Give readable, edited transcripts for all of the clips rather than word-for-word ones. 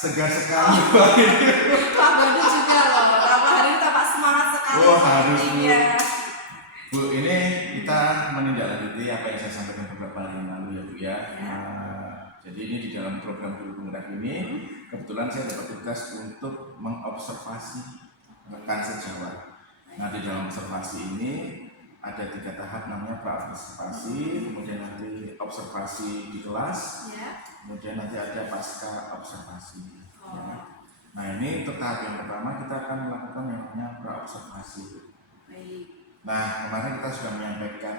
segar sekali Pak ini. Pak Banu juga loh, Bapak hari ini tampak semangat sekali. Oh harus Bu. Iya. Bu, ini kita menindaklanjuti apa yang saya sampaikan beberapa hari yang lalu ya Bu ya. Jadi ini di dalam program Guru Penggerak ini kebetulan saya dapat tugas untuk mengobservasi rekan sejawat. Nah di dalam observasi ini ada 3 tahap, namanya pra-observasi, kemudian nanti observasi di kelas, kemudian nanti ada pasca observasi. Ya. Nah ini untuk tahap yang pertama kita akan melakukan yang namanya pra-observasi. Nah kemarin kita sudah menyampaikan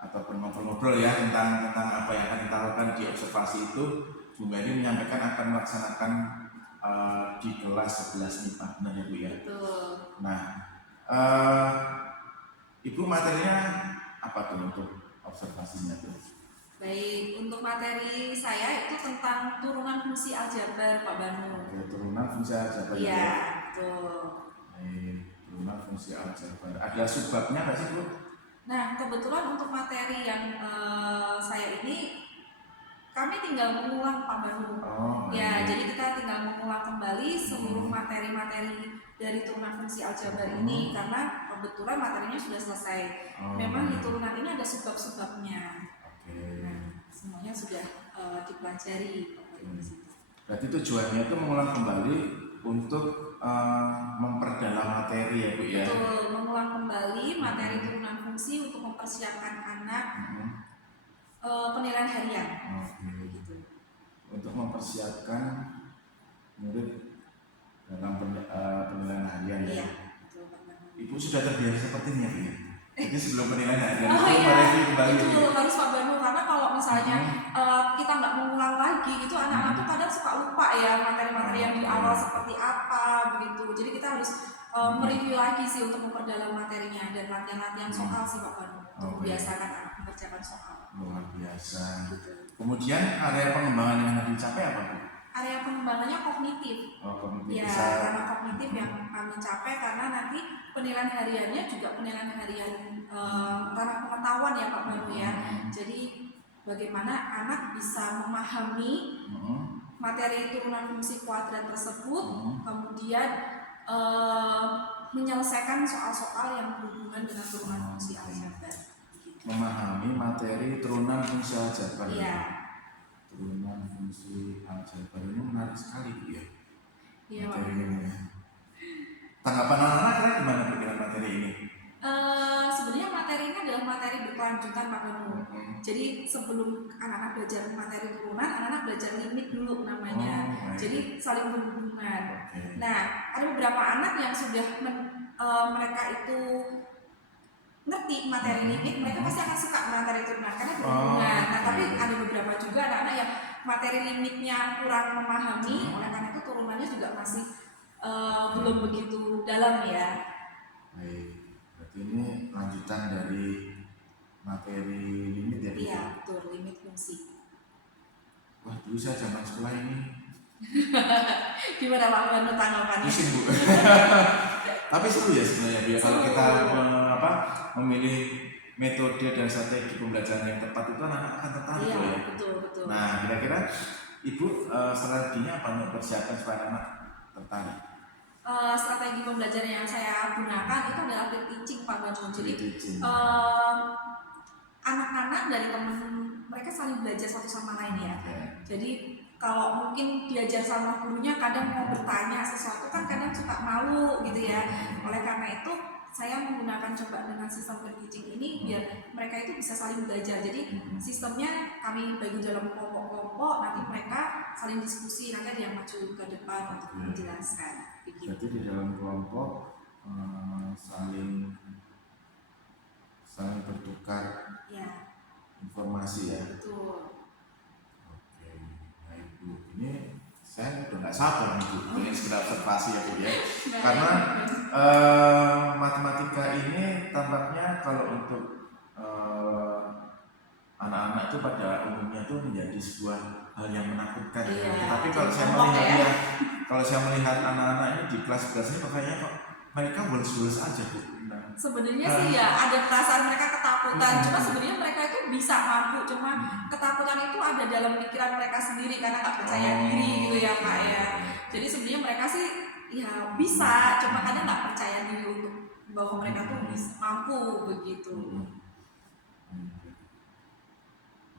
ataupun ngobrol-ngobrol ya tentang apa yang akan kita lakukan di observasi itu. Bu Mary menyampaikan akan melaksanakan di kelas 11 MIPA, benar ya Bu ya? Betul. Nah, Ibu materinya apa tuh untuk observasinya tuh? Baik, untuk materi saya itu tentang turunan fungsi aljabar Pak Banu. Oke, turunan fungsi aljabar. Iya, betul. Baik, turunan fungsi aljabar. Ada subbabnya nggak sih Bu? Nah, kebetulan untuk materi yang saya ini kami tinggal mengulang Pak Banu. Ya, jadi kita tinggal mengulang kembali seluruh materi-materi dari turunan fungsi aljabar ini karena kebetulan materinya sudah selesai. Memang di turunan ini ada sebab-sebabnya. Nah, semuanya sudah dipelajari. Berarti tujuannya itu mengulang kembali untuk memperdalam materi ya Bu ya? Betul, mengulang kembali materi turunan fungsi untuk mempersiapkan anak penilaian harian. Gitu. Untuk mempersiapkan murid dalam penilaian harian ya? Iya, betul Pak. Ibu sudah terbiasa seperti ini ya Bu ya? Jadi sebelum penilaian harian itu mereview kembali. Itu harus Pak Banu, karena kalau misalnya kita nggak mengulang lagi itu anak-anak tuh kadang suka lupa ya materi-materi yang di awal seperti apa begitu. Jadi kita harus mereview lagi sih untuk memperdalam materinya dan latihan-latihan soal sih Pak Banu untuk membiasakan anak mengerjakan soal. Luar biasa. Gitu. Kemudian area pengembangan yang harus dicapai apa Bu? Area pengembangannya kognitif. Kognitif. Ya, karena kognitif yang kami capai karena nanti penilaian hariannya juga penilaian harian karena pengetahuan ya Pak Banu ya. Jadi bagaimana anak bisa memahami materi turunan fungsi kuadrat tersebut, kemudian menyelesaikan soal-soal yang berhubungan dengan turunan fungsi aljabar. Memahami materi turunan fungsi aljabar. Iya. Turunan fungsi aljabar ini menarik sekali Bu ya. Iya, materi ini. Tanggapan anak-anak kira gimana dengan materi ini? Sebenarnya materi ini adalah materi berkelanjutan Pak Banu. Jadi sebelum anak-anak belajar materi turunan, anak-anak belajar limit dulu namanya. Jadi saling berhubungan. Nah, ada beberapa anak yang sudah mereka itu ngerti materi limit, mereka pasti akan suka materi turunan karena berhubungan. Nah, tapi ada beberapa juga anak-anak yang materi limitnya kurang memahami, oleh karena itu turunannya juga masih belum begitu dalam ya. Baik, berarti ini lanjutan dari materi limit ya? Iya, betul, limit fungsi. Wah, dulu saya zaman sekolah ini gimana Pak Banu tanggapannya? pusing Bu. Tapi seru ya sebenarnya Bu. Kalau kita memilih metode dan strategi pembelajaran yang tepat itu anak-anak akan tertarik ya. Ya. Betul. Nah, kira-kira Ibu strateginya apa untuk persiapan supaya anak tertarik? Strategi pembelajaran yang saya gunakan itu adalah peer teaching Pak Banu. Jadi anak-anak dari teman mereka saling belajar satu sama lain ya. Jadi kalau mungkin diajar sama gurunya kadang mau bertanya sesuatu kan kadang suka malu gitu ya. Oleh karena itu saya menggunakan coba dengan sistem peer teaching ini biar mereka itu bisa saling belajar. Jadi sistemnya kami bagi dalam kelompok-kelompok, nanti mereka saling diskusi, nanti ada yang maju ke depan untuk menjelaskan. Jadi di dalam kelompok saling bertukar informasi ya. Betul. Oke, baik Bu. Ini saya udah nggak sabar nih Bu, ingin segera observasi ya Bu ya. Karena matematika ini tampaknya kalau untuk anak-anak itu pada umumnya itu menjadi sebuah hal yang menakutkan. Tapi kalau saya melihat anak-anak ini di kelas ini kayaknya kok mereka bolos-bolos aja Bu. Sebenarnya sih ya ada perasaan mereka ketakutan, cuma sebenarnya mereka itu bisa mampu, cuma ketakutan itu ada dalam pikiran mereka sendiri karena nggak percaya diri gitu ya Pak ya. ya bisa, cuma kadang nggak percaya diri untuk bahwa mereka tuh bisa, mampu begitu.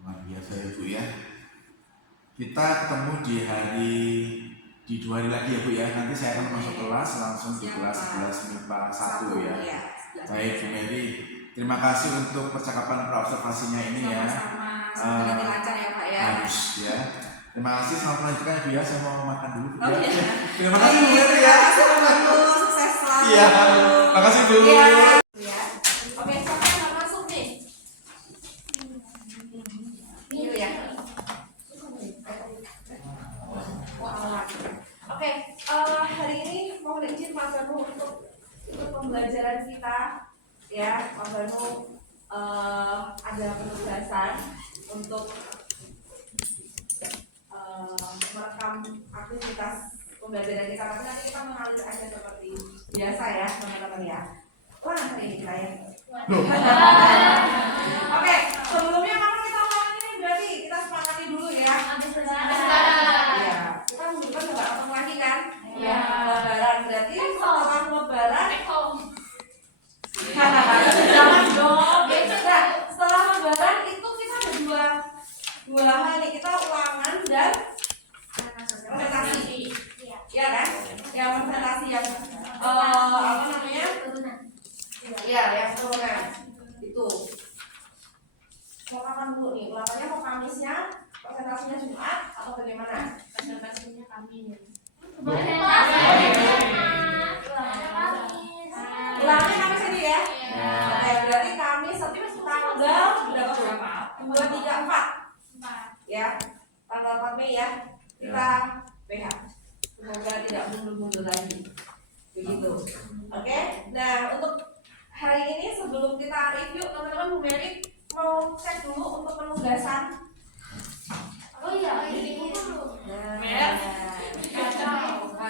Luar biasa ya Bu ya. Kita ketemu di 2 hari lagi ya Bu ya. Nanti saya akan masuk kelas langsung di kelas 11 MIPA 1 ya. Baik Bu Mary, terima kasih untuk percakapan observasinya ini ya. Sama-sama, semoga lancar ya Pak ya. Harus ya. Terima kasih, selamat melanjutkan ya Bu ya. Saya mau makan dulu Bu ya. Iya. Terima kasih Bu Mary ya. Terima kasih Bu, sukses selalu. Iya, terima kasih Bu. Iya. Oke, siapa yang nggak masuk nih? Ini ya. Oke, hari ini mohon izin Mas Banu untuk pembelajaran kita ya. Mas Banu ada penugasan untuk merekam aktivitas pembelajaran kita, tapi nanti kita mengalir aja seperti biasa ya teman-teman ya. Wah, hari ini kita ya. Oke, sebelumnya kapan kita ulangi ini berarti kita sepakati dulu ya. Iya, kita menunjukkan coba ketemu lagi kan? Iya. Lebaran berarti setelah Lebaran. Jangan dong. Nah, setelah Lebaran itu kita ada dua hal nih, kita ulangan dan presentasi. Iya kan? Yang presentasi yang apa namanya? Iya, yang turunan itu. Mau kapan dulu nih? Ulangannya mau Kamisnya, presentasinya Jumat atau bagaimana? Presentasinya Kamis. Ulangannya Kamis aja ya. Oke, berarti Kamis tanggal berapa? 2, 3, 4. Ya, tanggal 4 Mei ya. Kita PH. Semoga tidak mundur-mundur lagi. Begitu. Oke. Nah, untuk hari ini sebelum kita review, teman-teman Bu Mary mau cek dulu untuk penugasan. Oh iya, ini dulu. Nah,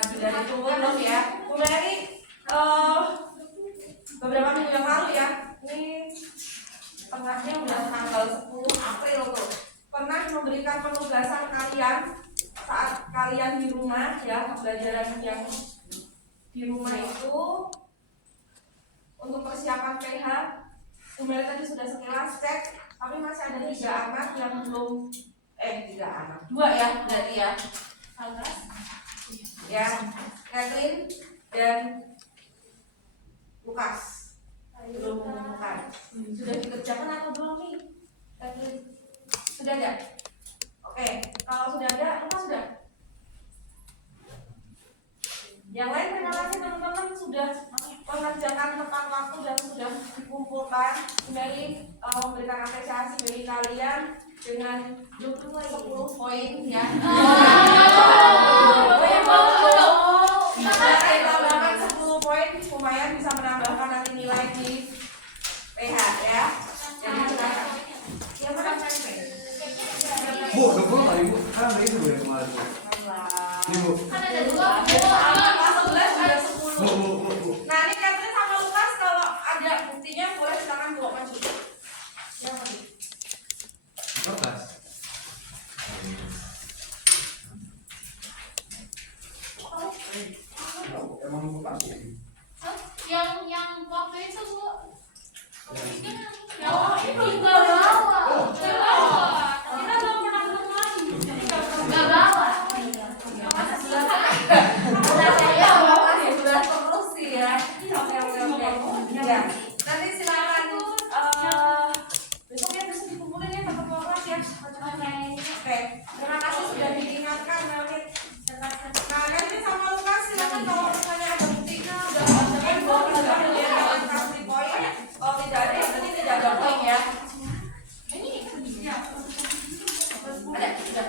sudah ditunggu belum ya? Bu Mary, beberapa minggu yang lalu ya, ini tengahnya udah tanggal 10 April tuh, pernah memberikan penugasan kalian saat kalian di rumah ya, pembelajaran yang di rumah itu untuk persiapan PH. Bu Mary tadi sudah sekilas cek, tapi masih ada 3 anak yang belum 3 anak, 2 ya berarti ya. Ya, Catherine dan Lukas belum menemukan. Sudah dikerjakan atau belum nih, Catherine? Sudah ada? Oke, kalau sudah ada, Lukas sudah? Yang lain terima kasih teman-teman sudah mengerjakan tepat waktu dan sudah dikumpulkan. Dari memberikan apresiasi bagi kalian dengan 10 poin ya. Kita dapat 10 poin, lumayan bisa menambahkan nanti nilai di PH ya. Jadi silakan. Yang mana Bu, 20 nggak Ibu? Kan ada itu yang kemarin. Ibu. Kan ada 2. kelas 11 ada 10. Bu. Nah ini Catherine sama Lukas kalau ada buktinya boleh silakan bawa maju. Yang mana? Kertas. Emang kertas ya? Yang waktu itu Bu. Oh, itu Enggak bawa. kita belum pernah ketemu lagi. Enggak bawa. Sudah terus sih ya. Oke. Ya. Nanti silakan besok ya bisa dikumpulin ya tetap kelas ya. Oke. Terima kasih sudah diingatkan Melvin. Nah, nanti sama Lukas silakan kalau misalnya ada buktinya udah mengerjakan bawa ke dalam ya kasih poin. Kalau tidak ada berarti tidak ada poin ya. Ada sudah.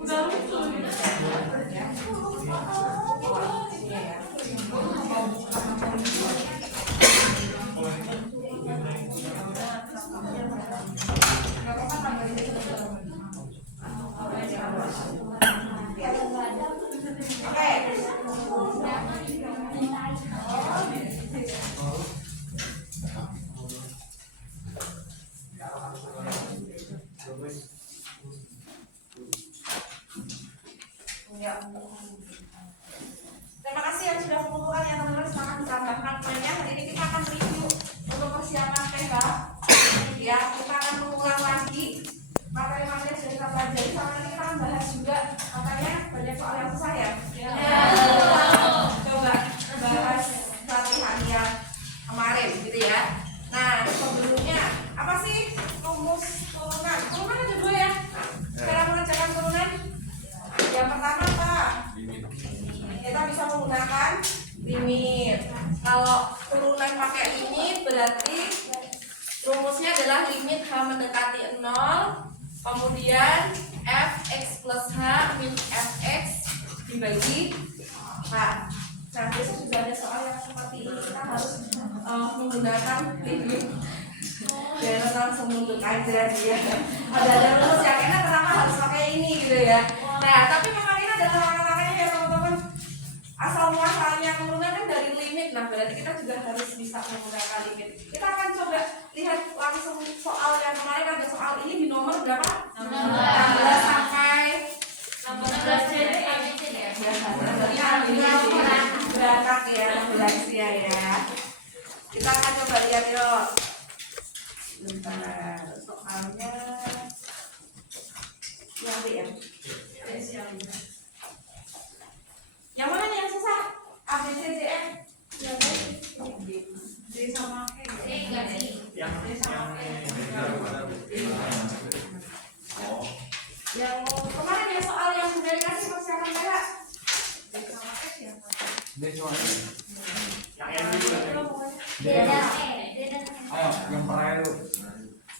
Udah lucu. Ya. Terima kasih yang sudah mengumpulkan ya teman-teman, silakan ditambahkan poinnya. Hari ini kita akan review untuk persiapan PK. Ya, kita akan mengulang lagi materi-materi yang sudah kita pelajari. Sama nanti kita akan bahas juga, makanya banyak soal yang susah ya. Coba bahas latihan yang kemarin gitu ya. Nah, sebelumnya apa sih rumus turunan? Turunan ada dua ya. Cara mengerjakan turunan. Yang pertama apa? Kita bisa menggunakan limit. Kalau turunan pakai limit berarti rumusnya adalah limit H mendekati 0, kemudian fx plus h min fx dibagi h. Nah, besok juga ada soal yang seperti ini, kita harus menggunakan limit. Jangan langsung mundur aja dia. Ada rumus yang enak, kenapa harus pakai ini gitu ya. Nah, tapi memang ini adalah langkah-langkahnya ya teman-teman. Asal muasalnya turunan kan dari limit. Nah, berarti kita juga harus bisa menggunakan limit. Kita akan coba lihat langsung soal yang kemarin. Ada soal ini di nomor berapa? 16 sampai 16 jadi ABC ya. Berangkat ya, 16 ya. Kita akan coba lihat yuk. Bentar, soalnya yang B ya. Yang mana nih yang susah? A, B, C, D, F. Yang D sama E. Enggak sih. D sama E. Yang kemarin ya soal yang sudah dikasih persiapan merah. D sama F ya. Ini cuma Yang dulu. Beda E. Beda ayo yang pernah itu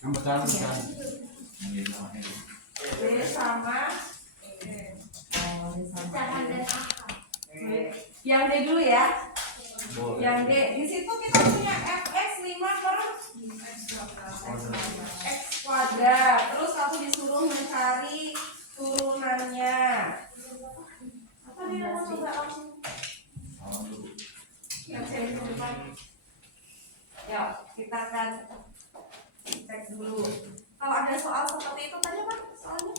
yang berjalan D sama Jangan dan akal. yang D dulu ya. Yang D di situ kita punya fx 5 per x kuadrat. Terus kamu disuruh mencari turunannya. Apa dia mau coba langsung? Yang saya di depan. Ya, kita akan cek dulu. Kalau ada soal seperti itu tadi apa soalnya?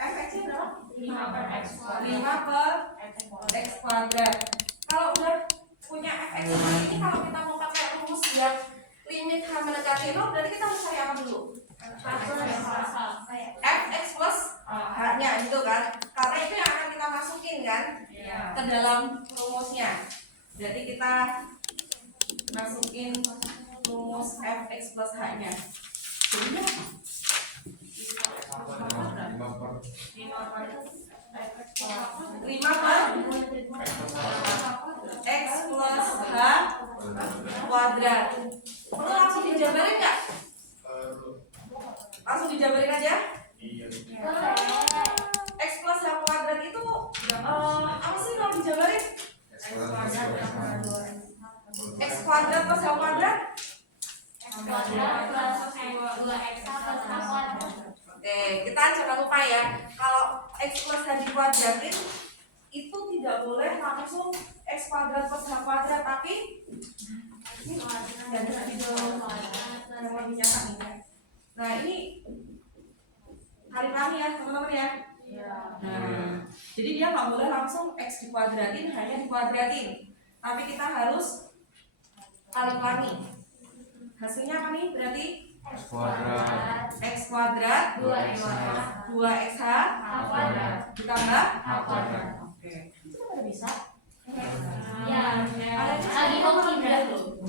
fx-nya berapa? 5 per X 5 per x kuadrat. Kalau udah punya fx seperti ini, kalau kita mau pakai rumus yang limit h mendekati 0, berarti kita harus cari apa dulu? fx plus h-nya gitu kan? Karena itu yang akan kita masukin kan ke dalam rumusnya. Berarti kita masukin rumus fx plus h-nya. Jadinya apa? 5 per x plus h kuadrat. Perlu langsung dijabarin nggak? Langsung dijabarin aja. X plus h kuadrat itu apa sih kalau dijabarin? X kuadrat plus h kuadrat? Oke, kita jangan lupa ya, kalau x plus h dikuadratin itu tidak boleh langsung x kuadrat plus h kuadrat, tapi nah ini kali-kali ya teman-teman ya. Nah, jadi dia nggak boleh langsung x dikuadratin, hanya dikuadratin, tapi kita harus kali-kali. Hasilnya apa nih? Berarti x kuadrat 2xh ditambah h kuadrat. Oke. Itu udah bisa? Ya, lagi hoki loh.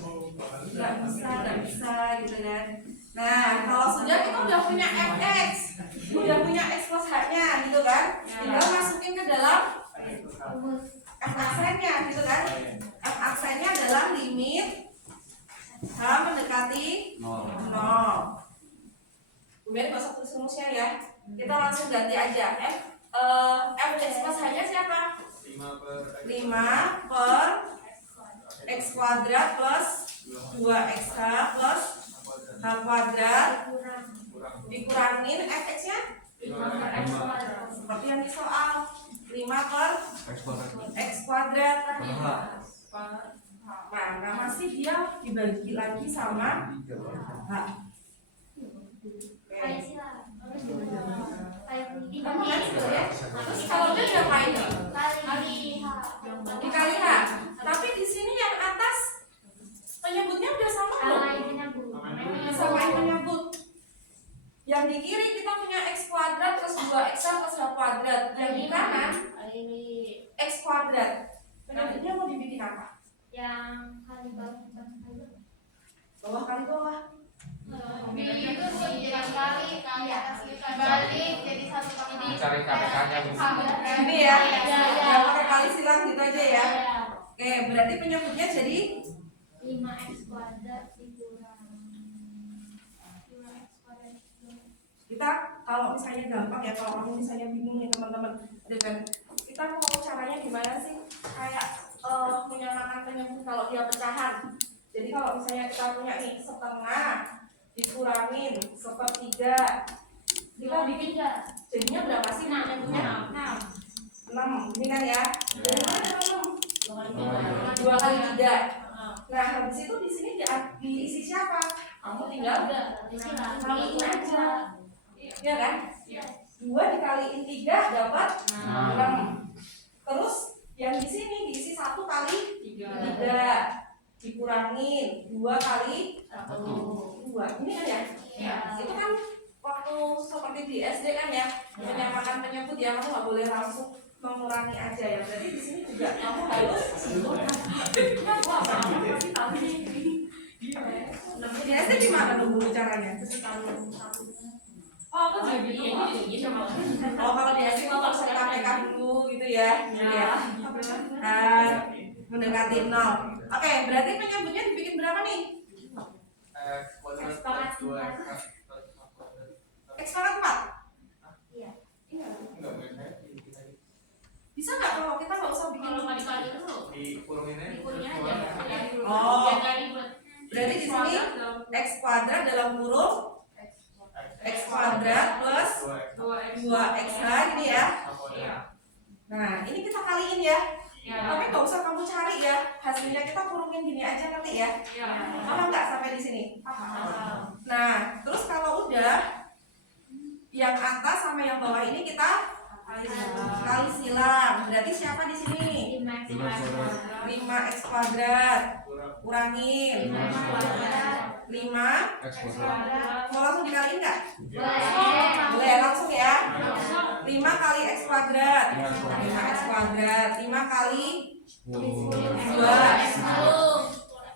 Nggak bisa gitu kan. Nah, kalau sudah kita udah punya fx, udah punya x plus h-nya gitu kan, tinggal masukin ke dalam f aksennya gitu kan. F aksennya adalah limit h mendekati 0. Kemudian nggak usah tulis rumusnya ya, kita langsung ganti aja. Fx plus h-nya siapa? 5 per x kuadrat plus 2xh plus h H kuadrat dikurangin fx-nya seperti yang di soal 5 per x kuadrat. Nah masih dia dibagi lagi sama H. Terus kalau dia diapain nih? Dikali H. Tapi di sini yang atas penyebutnya udah sama belum? Samain penyebut. Yang di kiri kita punya x kuadrat plus 2x plus h kuadrat. Yang di kanan x kuadrat. Penyebutnya mau dibikin apa? Yang kali Bawah kali bawah. balik jadi satu Cari KPK-nya Ini ya. Iya. Yang pakai kali silang gitu aja ya. Oke, berarti penyebutnya jadi 5x kuadrat dikurang 5x kuadrat kita kalau misalnya gampang ya, kalau kamu misalnya bingung nih teman-teman, kita mau caranya gimana sih? Kayak menyamakan penyebut kalau dia pecahan. Jadi kalau misalnya kita punya nih setengah dikurangin 1/3, kita bikin jadinya berapa sih penyebutnya? 6. Ini kan ya. Dari mana ada 6? 2 kali 3. Nah habis itu di sini diisi siapa? Kamu tinggal kaliin aja, ya kan? 2 dikaliin 3 dapat 6. Terus yang di sini diisi 1 kali 3 dikurangin 2 kali 2. Ini kan ya? Itu kan waktu seperti di SD kan ya, menyamakan penyebut ya, kamu nggak boleh langsung mengurangi aja ya. Berarti di sini juga kamu harus di SD gimana dulu caranya? Oh kalau di SD kalau KPK dulu gitu ya. Mendekati 0. Oke, berarti penyebutnya dibikin berapa nih? X pangkat 4? Iya. Bisa nggak kalau kita nggak usah bikin dikali dulu Dikurangin aja Oh, berarti di sini X kuadrat dalam kurung X kuadrat plus 2xh gini ya. Nah ini kita kaliin ya. Tapi nggak usah kamu cari ya, hasilnya kita kurungin gini aja nanti ya. Paham nggak sampai di sini? Nah terus kalau udah yang atas sama yang bawah ini kita kali silang. Berarti siapa di sini? 5x kuadrat kurangin 5. Mau langsung dikaliin nggak? Boleh langsung ya. 5 kali x kuadrat 5x kuadrat 5 kali 2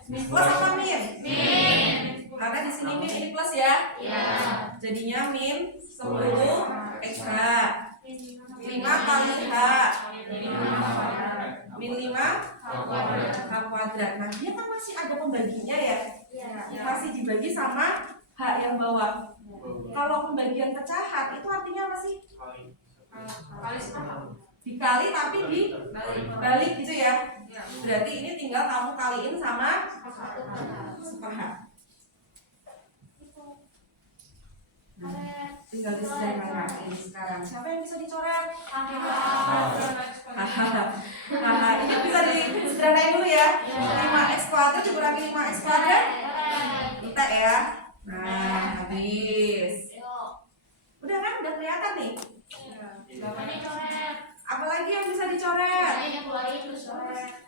plus apa min? Karena di sini min ini plus ya. Jadinya min 10 x h 5 kali h min 5 h kuadrat. Nah dia kan masih ada pembaginya ya, masih dibagi sama h yang bawah. Kalau pembagian pecahan itu artinya apa sih? Dikali tapi dibalik gitu ya. Berarti ini tinggal kamu kaliin sama 1/4. Tinggal disederhanain sekarang. Siapa yang bisa dicoret? Ini bisa disederhanain dulu ya. 5x kuadrat dikurangi 5x kuadrat kita ya. Nah habis. Udah kan? Udah kelihatan nih. Apalagi yang bisa dicoret?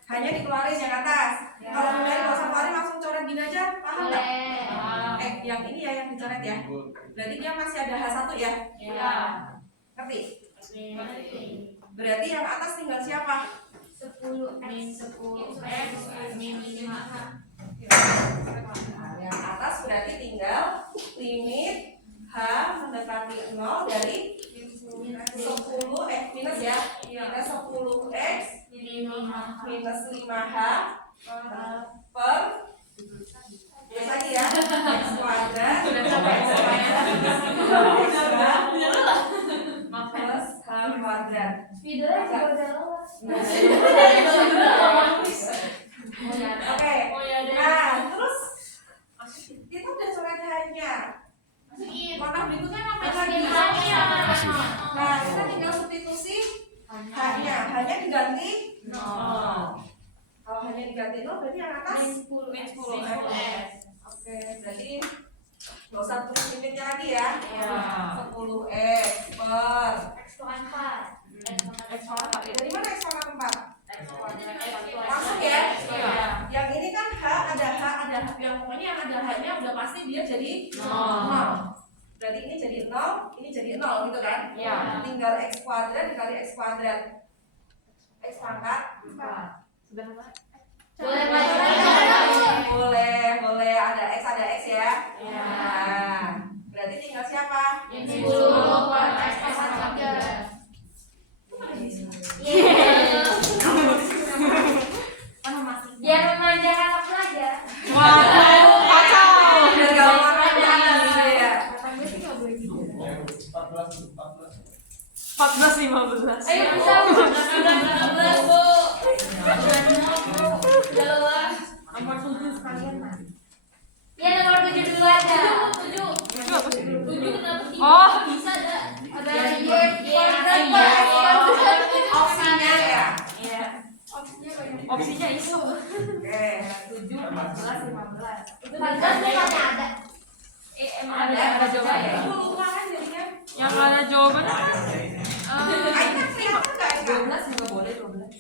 Hanya dikeluarin yang atas. Kalau hindari nggak usah keluarin, langsung coret gini aja. Paham nggak? Yang ini ya yang dicoret ya. Berarti dia masih ada H1 ya? Ngerti? Berarti yang atas tinggal siapa? 10 min 10x min 5h. Nah, yang atas berarti tinggal limit H mendekati 0 dari 10 minus ya. Minus 10x minus 5h per plus lagi ya x kuadrat plus h kuadrat. Videonya juga udah lewas. Oke. Nah terus kita udah coret h H-nya. Masukin. Warna berikutnya apa Masukin lagi? H-nya. Nah, kita tinggal substitusi H-nya. H-nya diganti 0. Kalau H-nya diganti 0 berarti yang atas Min 10 S. Oke, berarti nggak usah tulis limitnya lagi ya. Iya. 10x per X pangkat 4. X pangkat 4. Dari mana X pangkat 4? Langsung Langsung ya? Iya. Yang ini kan H, ada H. Yang pokoknya yang ada H-nya udah pasti dia jadi 0. Berarti ini jadi 0, ini jadi 0 gitu kan? Iya. Tinggal X kuadrat dikali X kuadrat. X pangkat 4. sudah apa? Boleh lagi. Boleh ada X ya. Iya. Nah, berarti tinggal siapa? Min 10 per X pangkat 3. Biar memanjakan waktu aja. Waduh, kacau. Biar gampang aja gitu ya. 14-15. Ayo bisa. 16 Bu. Jelas. Nomor 7 sekalian Mas. Ya nomor 7 dulu aja. 7 apa sih? 7 kenapa 3? Oh. Bisa ada. Ada Y, Y. Opsinya ya. Iya. Opsinya itu. Oke, 7, 14, 15. Itu 14 bukannya ada. Emang ada jawabannya. Ibu lupa kan jadinya. Yang ada jawabannya. Ayo kan kelihatan nggak ya? 12 juga boleh 12.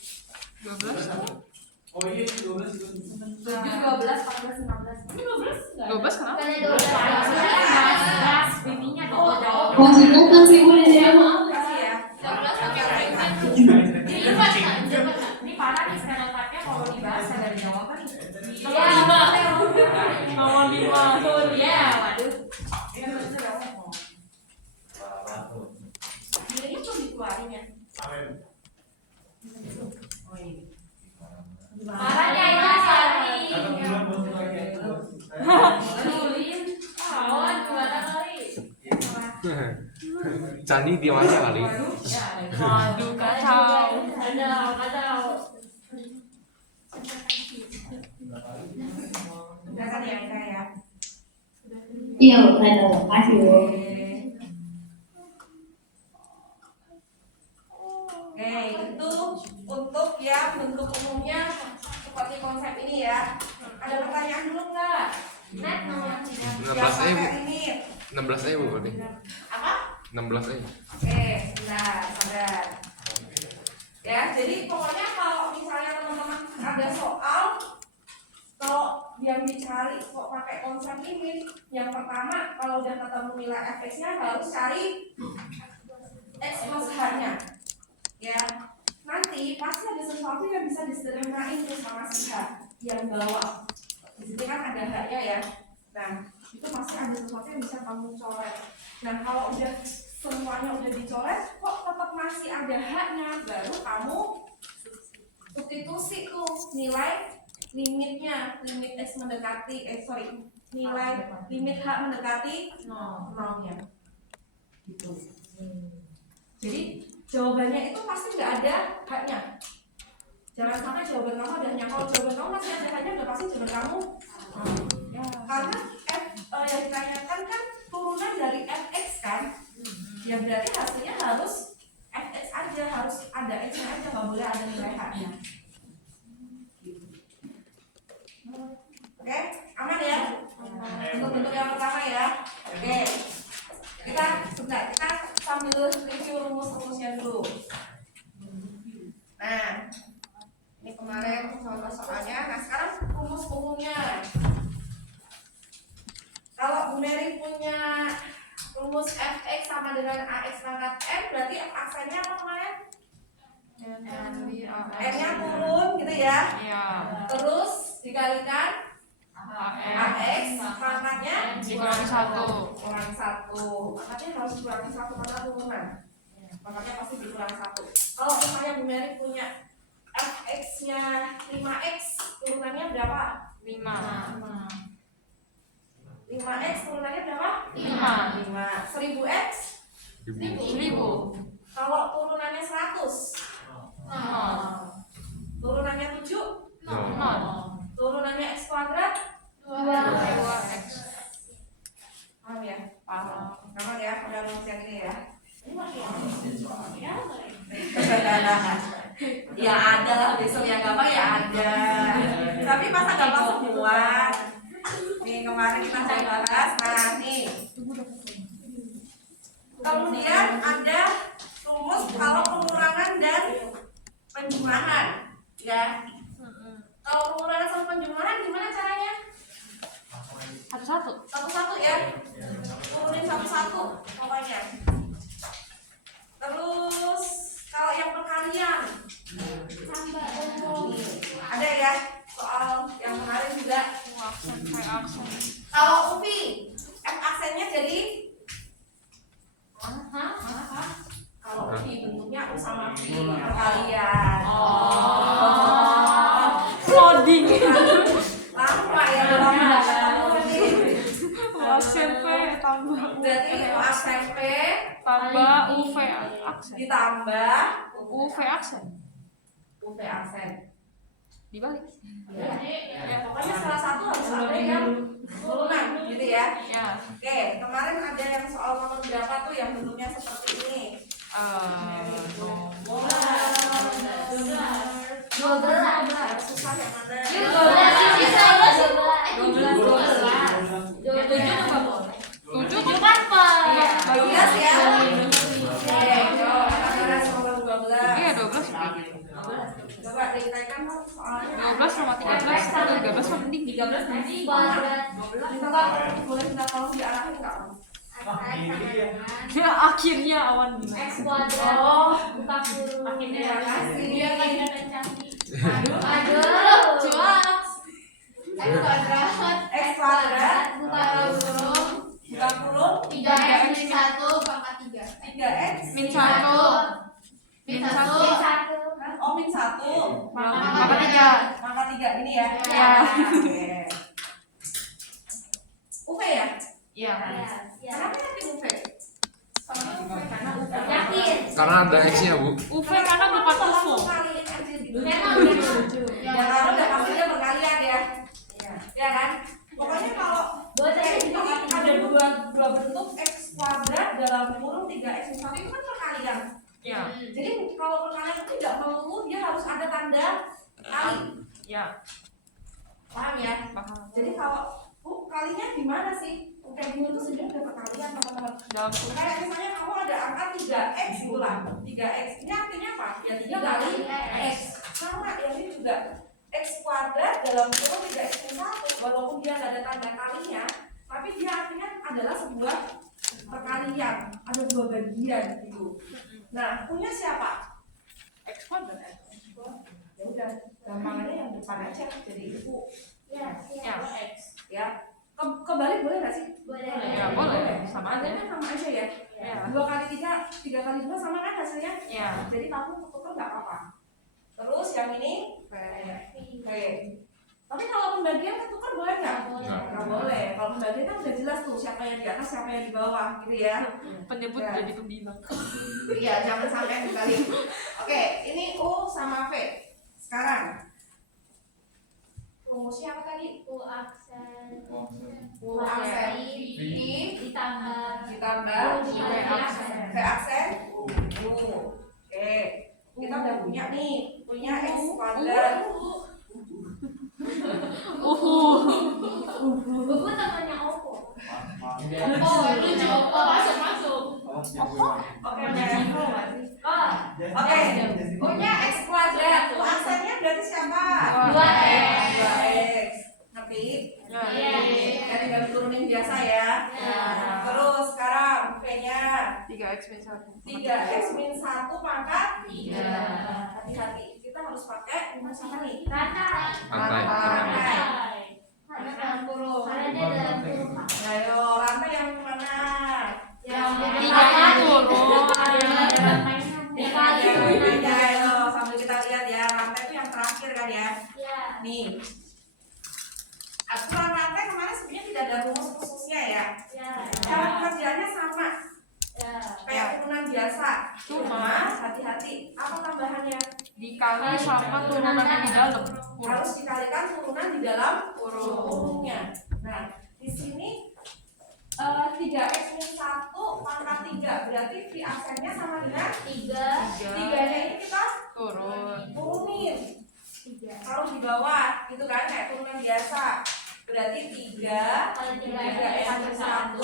12. Oh iya 12 itu. 7, 12, 14, 15. Ini 12 nggak? 12 kenapa? bukannya 12. Mas, bimbingnya Oh, jauh. Masih boleh dia mau. Kasih ya. 12 pakai referensi. Ini parah nih stereotipnya kalau dibahas dari jawaban. Iya. Nomor 5. Iya, waduh. Ini kan bisa nggak ngomong. Nilainya tuh dikeluarin ya. Oh iya. Parahnya ini Sari. Atau bulan bos lagi. Nulin. Kawan gimana kali? Candi diam aja kali. Waduh, kacau. Kacau. Udah kan ya Eka ya. Iya, ada. Makasih, Bu. Oke, itu untuk yang bentuk umumnya seperti konsep ini ya. Ada pertanyaan dulu nggak? Net nomor 3. Yang 16 pakai Bu. ini 16 Bu berarti. apa? 16 Oke, sebentar, sabar. Ya, jadi pokoknya kalau misalnya teman-teman ada soal, kalau yang dicari kok pakai konsep ini, yang pertama kalau udah ketemu nilai fx-nya harus cari x plus h-nya. Ya, nanti pasti ada sesuatu yang bisa disederhanain tuh sama si h yang bawah. Di sini kan ada h-nya ya. Nah, itu pasti ada sesuatu yang bisa kamu coret. Nah, kalau udah semuanya udah dicoret, kok tetap masih ada h-nya, baru kamu substitusi tuh nilai limitnya, limit x mendekati, nilai limit h mendekati 0-nya. Gitu. Jadi jawabannya itu pasti nggak ada h-nya. Jangan sampai jawaban kamu ada h-nya. Kalau jawaban kamu masih ada h-nya, udah pasti jawaban kamu. Karena yang ditanyakan kan turunan dari fx kan, ya berarti hasilnya harus fx aja, harus ada x-nya aja, nggak boleh ada nilai h-nya. Oke, aman ya? Untuk bentuk yang pertama ya. Oke, kita sambil review rumus-rumusnya dulu. Nah, ini kemarin contoh soalnya. Nah, sekarang rumus umumnya. Kalau Bu Mary punya rumus fx sama dengan ax pangkat n, berarti aksennya apa kemarin? N-nya turun gitu ya. Iya. Terus dikalikan ax pangkatnya Dikurangi 1. kurang 1. Pangkatnya harus dikurangi 1 karena turunan. Pangkatnya pasti dikurangi 1. Kalau misalnya Bu Mary punya fx-nya 5x, turunannya berapa? 5. 5x turunannya berapa? 5. 1000x 1000. kalau turunannya 100, turunannya 7, turunannya x kuadrat 2x. Paham ya? Paham. Gampang ya, udah rumus yang ini ya. Ya ada lah besok yang gampang ya ada. Tapi masa gampang semua? Nih kemarin kita sudah bahas. Nah nih. Kemudian ada rumus kalau pengurangan dan penjumlahan, ya. Kalau pengurangan sama penjumlahan gimana caranya? Satu-satu. Satu-satu ya. Turunin satu-satu pokoknya. Terus kalau yang perkalian ada ya soal yang kemarin juga. Kalau UPI F aksennya jadi kalau UPI bentuknya U sama V perkalian. Coding. Lama ya lama. SMP tambah Berarti U aksen P tambah UV aksen. ditambah UV aksen. UV aksen. Dibalik. Ya, pokoknya salah satu harus ada yang turunan gitu ya. Ya. Oke, kemarin ada yang soal nomor berapa tuh yang bentuknya seperti ini. 12. Susah yang mana? 7 kan Pak? 12 ya. Oke, anak-anak nomor 12. Iya 12. Coba ditekan dong soalnya. 12 sama 13. 13 mah penting. 13 nanti kuadrat. Boleh minta tolong diarahin nggak? Ya akhirnya awan gimana? X kuadrat. Oh, Buka kurung. terima kasih. Biar nggak kelihatan cantik. Aduh, Cuak. X kuadrat. X kuadrat Buka kurung. buka kurung 3x min 1 pangkat 3. 3x Min 1. Min Min 1. satu. oh min 1 Maka 3. maka 3 ini ya. Ya. Oke. UV ya? Iya. Kenapa yakin UV? Karena UV. Yakin. Karena ada X-nya, Bu. UV karena bukan UFO. Kalian aja gitu. Memang Ya kalau udah pastinya berkalian ya. Ya kan? Pokoknya kalau ini ada dua bentuk X kuadrat dalam kurung 3x min 1 itu kan perkalian. Iya. Jadi kalau perkalian itu tidak melulu dia harus ada tanda kali. Iya. Paham ya? Paham. Jadi kalau kalinya gimana sih? Kayak gini tuh sebenarnya udah perkalian teman-teman. Dalam kurung. Kayak misalnya kamu ada angka 3x bulan. 3x ini artinya apa? Ya 3 kali x. Sama yang ini juga x kuadrat dalam kurung 3x min 1 walaupun dia nggak ada tanda kalinya, tapi dia artinya adalah sebuah perkalian. Ada dua bagian gitu. Nah, punya siapa? X kuadrat. Ya udah, gampangannya yang depan aja jadi U. Ya. Ya. Kebalik boleh nggak sih? Boleh. Ya boleh. Sama aja. Kan sama aja ya. Ya. 2 kali 3, 3 kali 2 sama kan hasilnya? Ya. Jadi kamu tukar nggak apa-apa. Terus yang ini oke. Tapi kalau pembagian kan tukar boleh nggak? Nggak boleh. Kalau pembagian kan udah jelas tuh siapa yang di atas, siapa yang di bawah, gitu ya. Penyebut Ya. jadi pembilang. Iya, jangan sampai dibalik. Oke, ini U sama V. Sekarang rumusnya apa tadi? U aksen. U aksen ditambah V aksen. V aksen U. Oke, kita udah punya nih, punya X kuadrat. Buku temannya Oppo. Oh, lucu Oppo. Masuk. Oke, oke, punya X kuadrat. U aksennya berarti siapa? 2x. 2x. Ngerti? Iya. Ya tinggal diturunin biasa ya. Ya. Terus sekarang V-nya 3x min 1. 3x min 1 pangkat 3. Hati-hati, kita harus pakai rumus apa nih? Rantai. Rantai. Mana dalam kurung? Karena dia dalam kurung. Ayo, rantai yang mana? Yang Tiganya turun. Ya, ayo, sambil kita lihat ya, rantai itu yang terakhir kan ya. Ya. Nih, aturan rantai kemarin sebenarnya tidak ada rumus khususnya ya. Ya. Cara pengerjaannya sama, Ya. kayak turunan biasa. Cuma hati-hati, apa tambahannya? dikali sama turunan yang di dalam kurung. Harus dikalikan turunan di dalam kurungnya. Nah, di sini 3x min 1 pangkat 3 berarti V aksennya sama dengan 3. 3-nya ini kita turunin. Kalau di bawah itu kan kayak turunan biasa. Berarti 3 Kali 3 3x min 1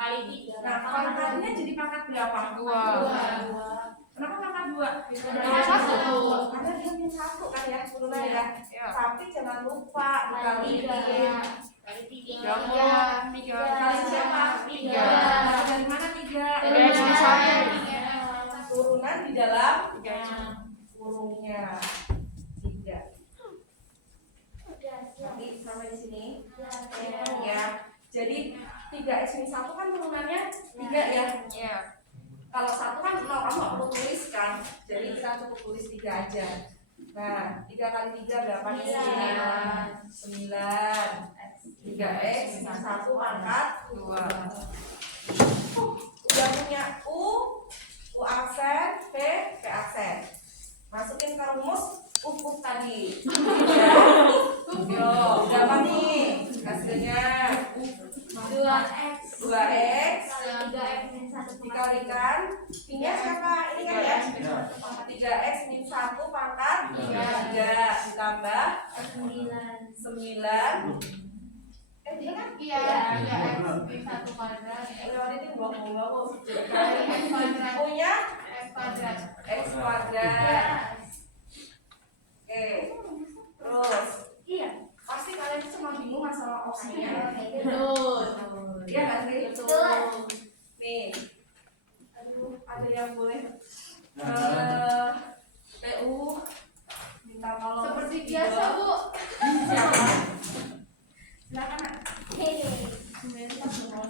kali 3. Nah, pangkatnya jadi pangkat berapa? 2. Kenapa pangkat 2? Karena dia min 1 kan ya turunan ya. Ya. Tapi jangan lupa dikaliin. Kali 3. Kali siapa? 3. Dari mana 3? Dari X min 1. Turunan di dalam kurungnya 3. Nanti sampai di sini. Ya. Jadi 3x min 1 kan turunannya 3 ya. Iya. Kalau 1 kan 0, kamu nggak perlu tulis kan. Jadi kita cukup tulis 3 aja. Nah, 3 kali 3 berapa nih? 9. 3x min 1 pangkat 2. Udah punya U aksen, P aksen. Masukin ke rumus tadi. Yo, berapa nih hasilnya? 2x 2x 3x min 1 dikalikan tinggal siapa? Ini kan ya? 3x min 1 pangkat 3 ditambah 9. Dia kan? Iya, 3x min 1 kuadrat Lewat ini bawa-bawa. kali x kuadrat Punya x kuadrat. x kuadrat. Oke. Terus Iya. pasti kalian cuma bingung masalah opsinya. Betul. Iya kan sih? Betul. Nih. Aduh, ada yang boleh PU minta tolong. Seperti biasa, Bu. Siapa? Silakan. Nak.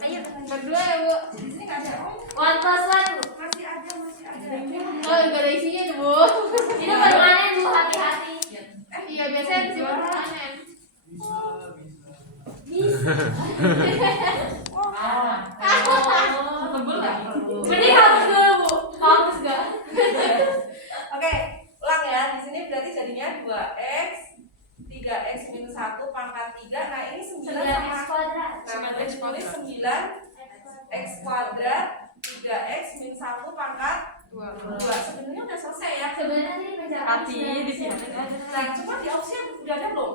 Ayo, berdua ya, Bu. Di sini nggak ada. Oh, 1+1. masih ada, masih ada. Oh, enggak ada isinya tuh, Bu. Ini permanen, Bu, hati-hati. Iya, biasanya di sini permanen. Tebel nggak? Mending hapus dulu, Bu. Hapus enggak? Oke, ulang ya. Di sini berarti jadinya 2x 3x min 1 pangkat 3. Nah, ini 9 sama 9x kuadrat. Nah, tulis 9x kuadrat 3x min 1 pangkat 2. Sebenarnya udah selesai ya. Sebenarnya ini mencari Hati di sini. Nah, cuma di opsi udah ada belum?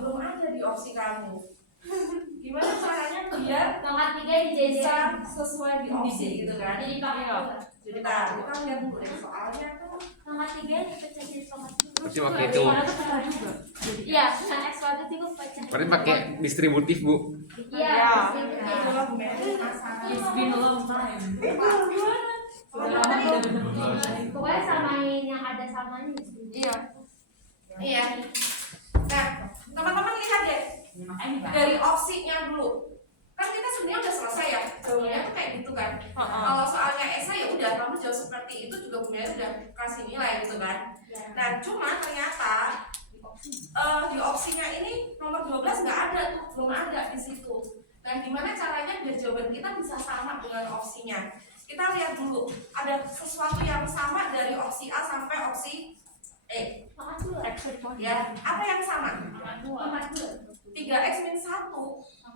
Belum ada di opsi kamu. Gimana caranya biar pangkat 3 bisa dijajar. sesuai di opsi gitu kan? Jadi pangkat Iya. 2. Bentar, kita lihat dulu deh soalnya tuh. Pangkat 3 dipecah jadi pangkat 2. Pasti pakai itu. Iya, dengan x kuadrat itu pecah. Berarti pakai distributif, Bu. Iya, Iya. Coba Bu Mary masalah. It's been a long time. Pokoknya samain yang ada samanya. Iya. Iya. Nah, teman-teman lihat deh dari opsinya dulu. Kan kita sebenarnya udah selesai ya. Jawabannya tuh kayak gitu kan. Kalau soalnya esai ya udah kamu jawab seperti itu juga kemudian udah kasih nilai gitu kan. Nah, cuma ternyata di opsinya ini nomor 12 nggak ada tuh, belum ada di situ. Nah, gimana caranya biar jawaban kita bisa sama dengan opsinya? Kita lihat dulu, ada sesuatu yang sama dari opsi A sampai opsi E. Pangkat 2. Ya, apa yang sama? Pangkat 2. 3x min 1,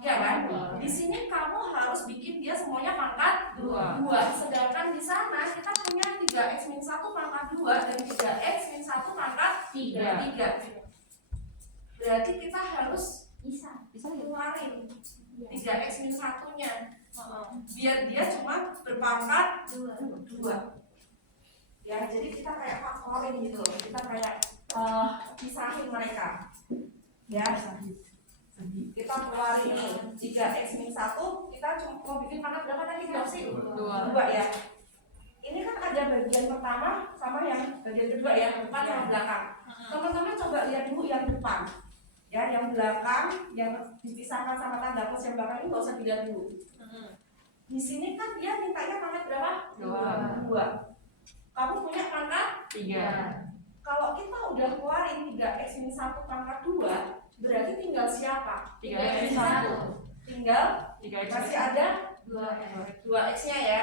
ya kan? Di sini kamu harus bikin dia semuanya pangkat 2. Sedangkan di sana kita punya 3x min 1 pangkat 2 dan 3x min 1 pangkat 3. Berarti kita harus Bisa. keluarin 3x min 1-nya. Biar dia cuma berpangkat 2. Ya, jadi kita kayak faktorin gitu loh. Kita kayak pisahin mereka. Ya. Kita keluarin ini 3x min 1, kita cuma mau bikin pangkat berapa tadi di opsi? 2 ya. Ini kan ada bagian pertama sama yang bagian kedua ya, depan sama belakang. Teman-teman coba lihat dulu yang depan. Ya, yang belakang yang dipisahkan sama tanda plus yang belakang ini nggak usah dilihat dulu. Di sini kan dia mintanya pangkat berapa? 2. Kamu punya pangkat 3. Kalau kita udah keluarin 3x min 1 pangkat 2, berarti tinggal siapa? 3x min 1. Tinggal 3x masih ada 2x-nya ya.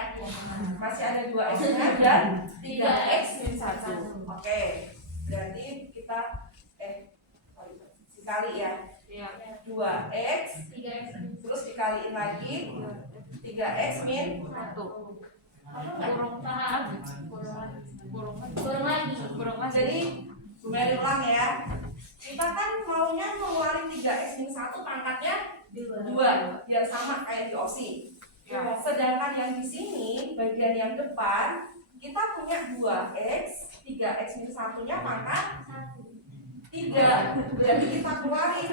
Masih ada 2x-nya dan 3x min 1. Oke. Berarti kita dikali ya. 2x 3x terus dikaliin lagi 3x min 1. kurang lagi. Jadi mulai ulang ya. Kita kan maunya mengeluarin 3x min 1 pangkatnya 2 biar sama kayak di OSI. Sedangkan yang di sini bagian yang depan kita punya 2x 3x min 1-nya pangkat 3. Berarti kita keluarin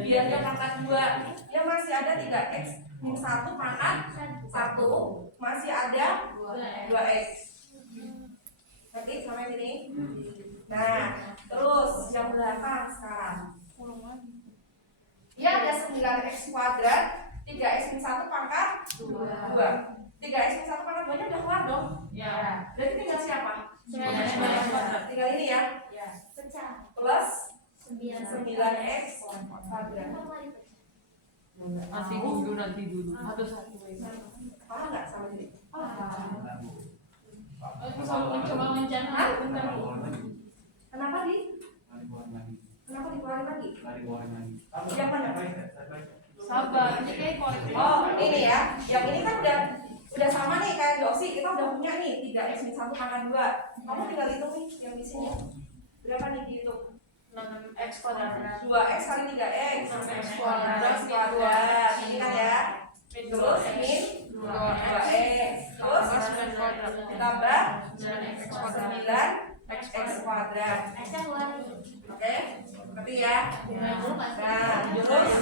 biar dia pangkat 2. Ya masih ada 3x min 1 pangkat 1. Masih ada 2x. Oke, sampai sini. Nah, terus yang belakang sekarang. Ya ada 9x kuadrat 3x min 1 pangkat 2. 3x min 1 pangkat 2 nya udah keluar dong? Ya. Berarti tinggal siapa? Tinggal ini ya. Pecah. Plus 9x 9x kuadrat. Nanti dulu. Satu-satu. Paham nggak sama ini? Coba mencana. Kenapa dikeluarin lagi? Yang mana? Sabar, ini kayak kolektif. Oh, ini ya. Yang ini kan udah sama nih kayak dosi. Kita udah punya nih 3x min 1 pangkat 2. Kamu tinggal hitung nih yang di sini. Berapa nih dihitung? 6x kuadrat. 2x kali 3x. 6x kuadrat. Ini kan ya. Terus min 2x. Terus ditambah 9x kuadrat. Oke? Ngerti ya? Nah, terus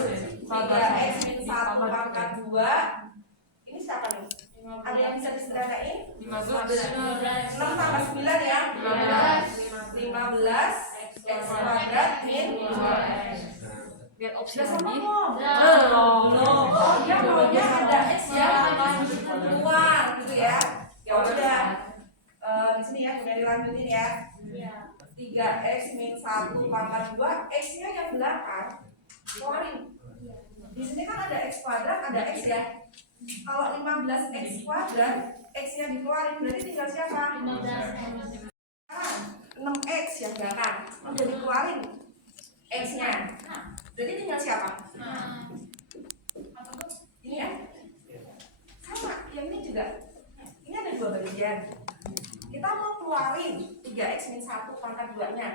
3x min 1 pangkat 2. Ini siapa nih? Ada yang bisa disederhanain? 6 tambah 9 ya? 15 x kuadrat min 2x. Lihat opsi Sudah sama lagi. belum? Belum. Oh, dia maunya ada x yang keluar gitu ya. Ya udah. Di sini ya, udah dilanjutin ya. 3x min 1 pangkat 2, x-nya yang belakang keluarin. Di sini kan ada x kuadrat, ada x ya. Kalau 15x kuadrat, x-nya dikeluarin, berarti tinggal siapa? 6x yang belakang udah dikeluarin x-nya. Berarti tinggal siapa? Ini ya? Sama, yang ini juga. Ini ada 2 bagian. Kita mau keluarin 3x min 1 pangkat 2-nya.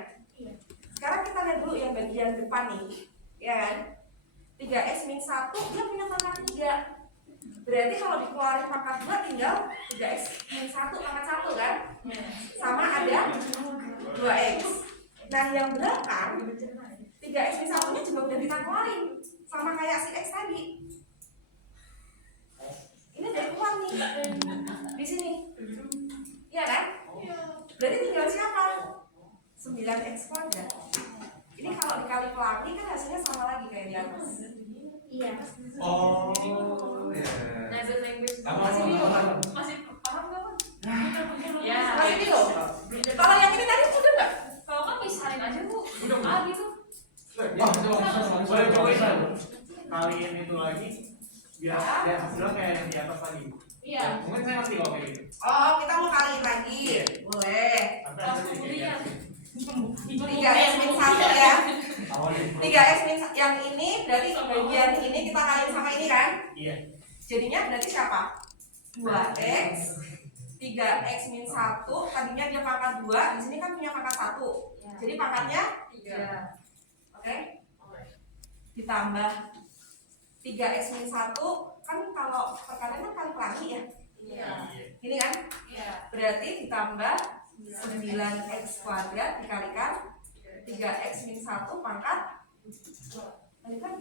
Sekarang kita lihat dulu yang bagian depan nih. Ya kan? 3x min 1 dia punya pangkat 3. Berarti kalau dikeluarin pangkat 2 tinggal 3x min 1 pangkat 1 kan? Sama ada 2x. Nah yang belakang 3x min 1-nya juga udah kita keluarin. Sama kayak si x tadi. Ini udah keluar nih. Di sini. Iya kan? Berarti tinggal siapa? 9x kuadrat. Ini kalau dikali pelari kan hasilnya sama lagi kayak di atas. Iya. Oh, ya. Masih paham nggak Bang? Ya. Masih gitu? Kalau yang ini tadi udah nggak? Kalau kan misalin aja Bu. Udah. Ah gitu. Boleh cobain kalian itu lagi biar hasilnya kayak yang di atas tadi. Iya. Mungkin saya ngerti kalau kayak gitu. Oh, kita mau kaliin lagi. Boleh. Tapi hasilnya jadi kayak 3x min 1 ya. 3x min yang ini berarti bagian ini kita kaliin sama ini kan? iya. Jadinya berarti siapa? 2x 3x min 1 tadinya dia pangkat 2, di sini kan punya pangkat 1. Jadi pangkatnya 3. Oke? Ditambah 3x min 1 kan kalau perkalian kan kali pelari ya. Iya. Ini kan? Iya. Berarti ditambah 9x kuadrat dikalikan 3x min 1 pangkat kalikan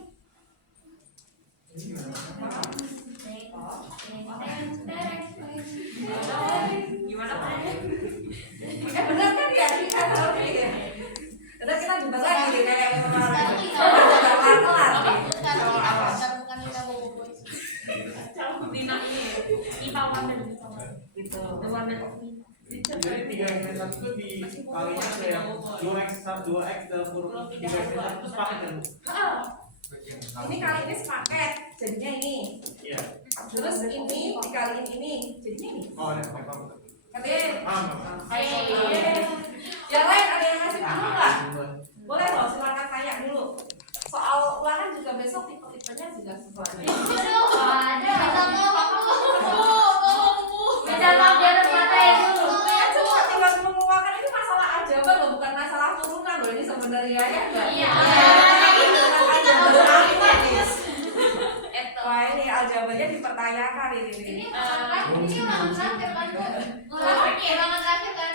Gimana Pak? benar kan ya? Udah kita jumpa lagi kayak kemarin. Calon Dina ini IPA Wamen. Gitu. Jadi 3x min 1 itu dikalinya kayak 2x dalam kurung 3x min 1 itu sepaket kan Bu? Ini kali ini sepaket, jadinya ini. Iya. Terus ini dikaliin ini, jadinya ini. Oh, ada paham. Oke. Paham. Yang lain ada yang ngasih tahu nggak? Boleh loh, silakan tanya dulu. Soal ulangan juga besok tipe-tipenya juga sesuai. Ada minta maaf di atas mata ya dulu. Cuma tinggal menguangkan ini masalah ajaban loh, bukan masalah turunan loh ini sebenarnya ya enggak? Iya. Wah ini aljabarnya dipertanyakan ini. Ini ulangan terakhir kan? Ulangan terakhir kan?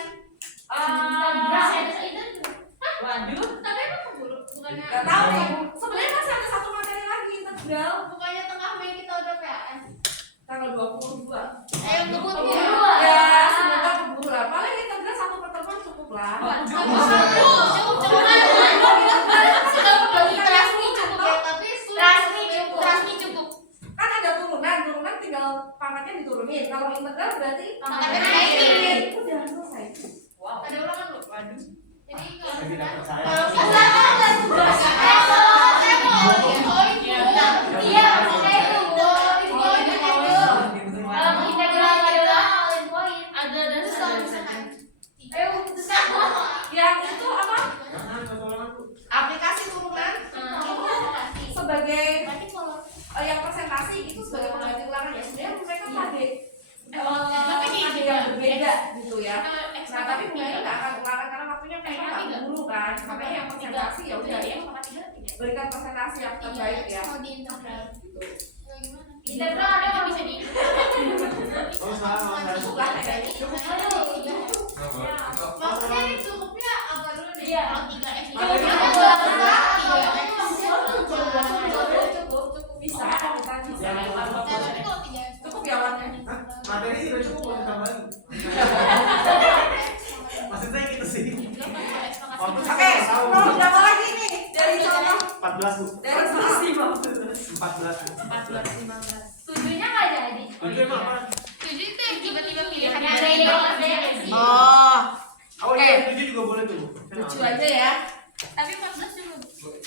Waduh. Tapi emang keburu bukannya? Gak tahu nih. Sebenarnya masih ada satu materi lagi integral Bukannya tengah Mei kita udah PAS? tanggal 22. Yang keburu Ya, semoga keburu lah. Paling integral satu pertemuan cukup lah. Kan ada turunan tinggal pangkatnya diturunin. Kalau integral berarti Pangkatnya dinaikin. Udah selesai. Wow. Ada ulangan lu? Waduh. Jadi Saya tidak percaya. Yang itu apa? Jangan ulangan Bu. Aplikasi turunan sebagai yang presentasi itu sebagai pengganti ulangan ya. Sebenarnya mereka pakai pakai yang berbeda gitu ya. Nah tapi mungkin nggak akan ulangan karena waktunya kayaknya nggak buru kan. Makanya yang presentasi ya udah ya berikan presentasi yang terbaik ya. Integral ada nggak bisa di? Oh, salah. Cukup lah kayaknya. Maksudnya ini cukupnya apa dulu deh? Iya. Cukup bisa kita bisa. Cukup ya warnanya. Materi sih udah cukup untuk tambahin. Maksudnya gitu sih. Oke, mau berapa lagi nih dari contoh 14 Bu. dari soal 14 Bu. 7-nya nggak jadi. Itu emang apa? 7 itu yang tiba-tiba pilihannya ada yang kelas sih. Oh, Oh iya, 7 juga boleh tuh Bu. lucu aja ya. Tapi 14 dulu.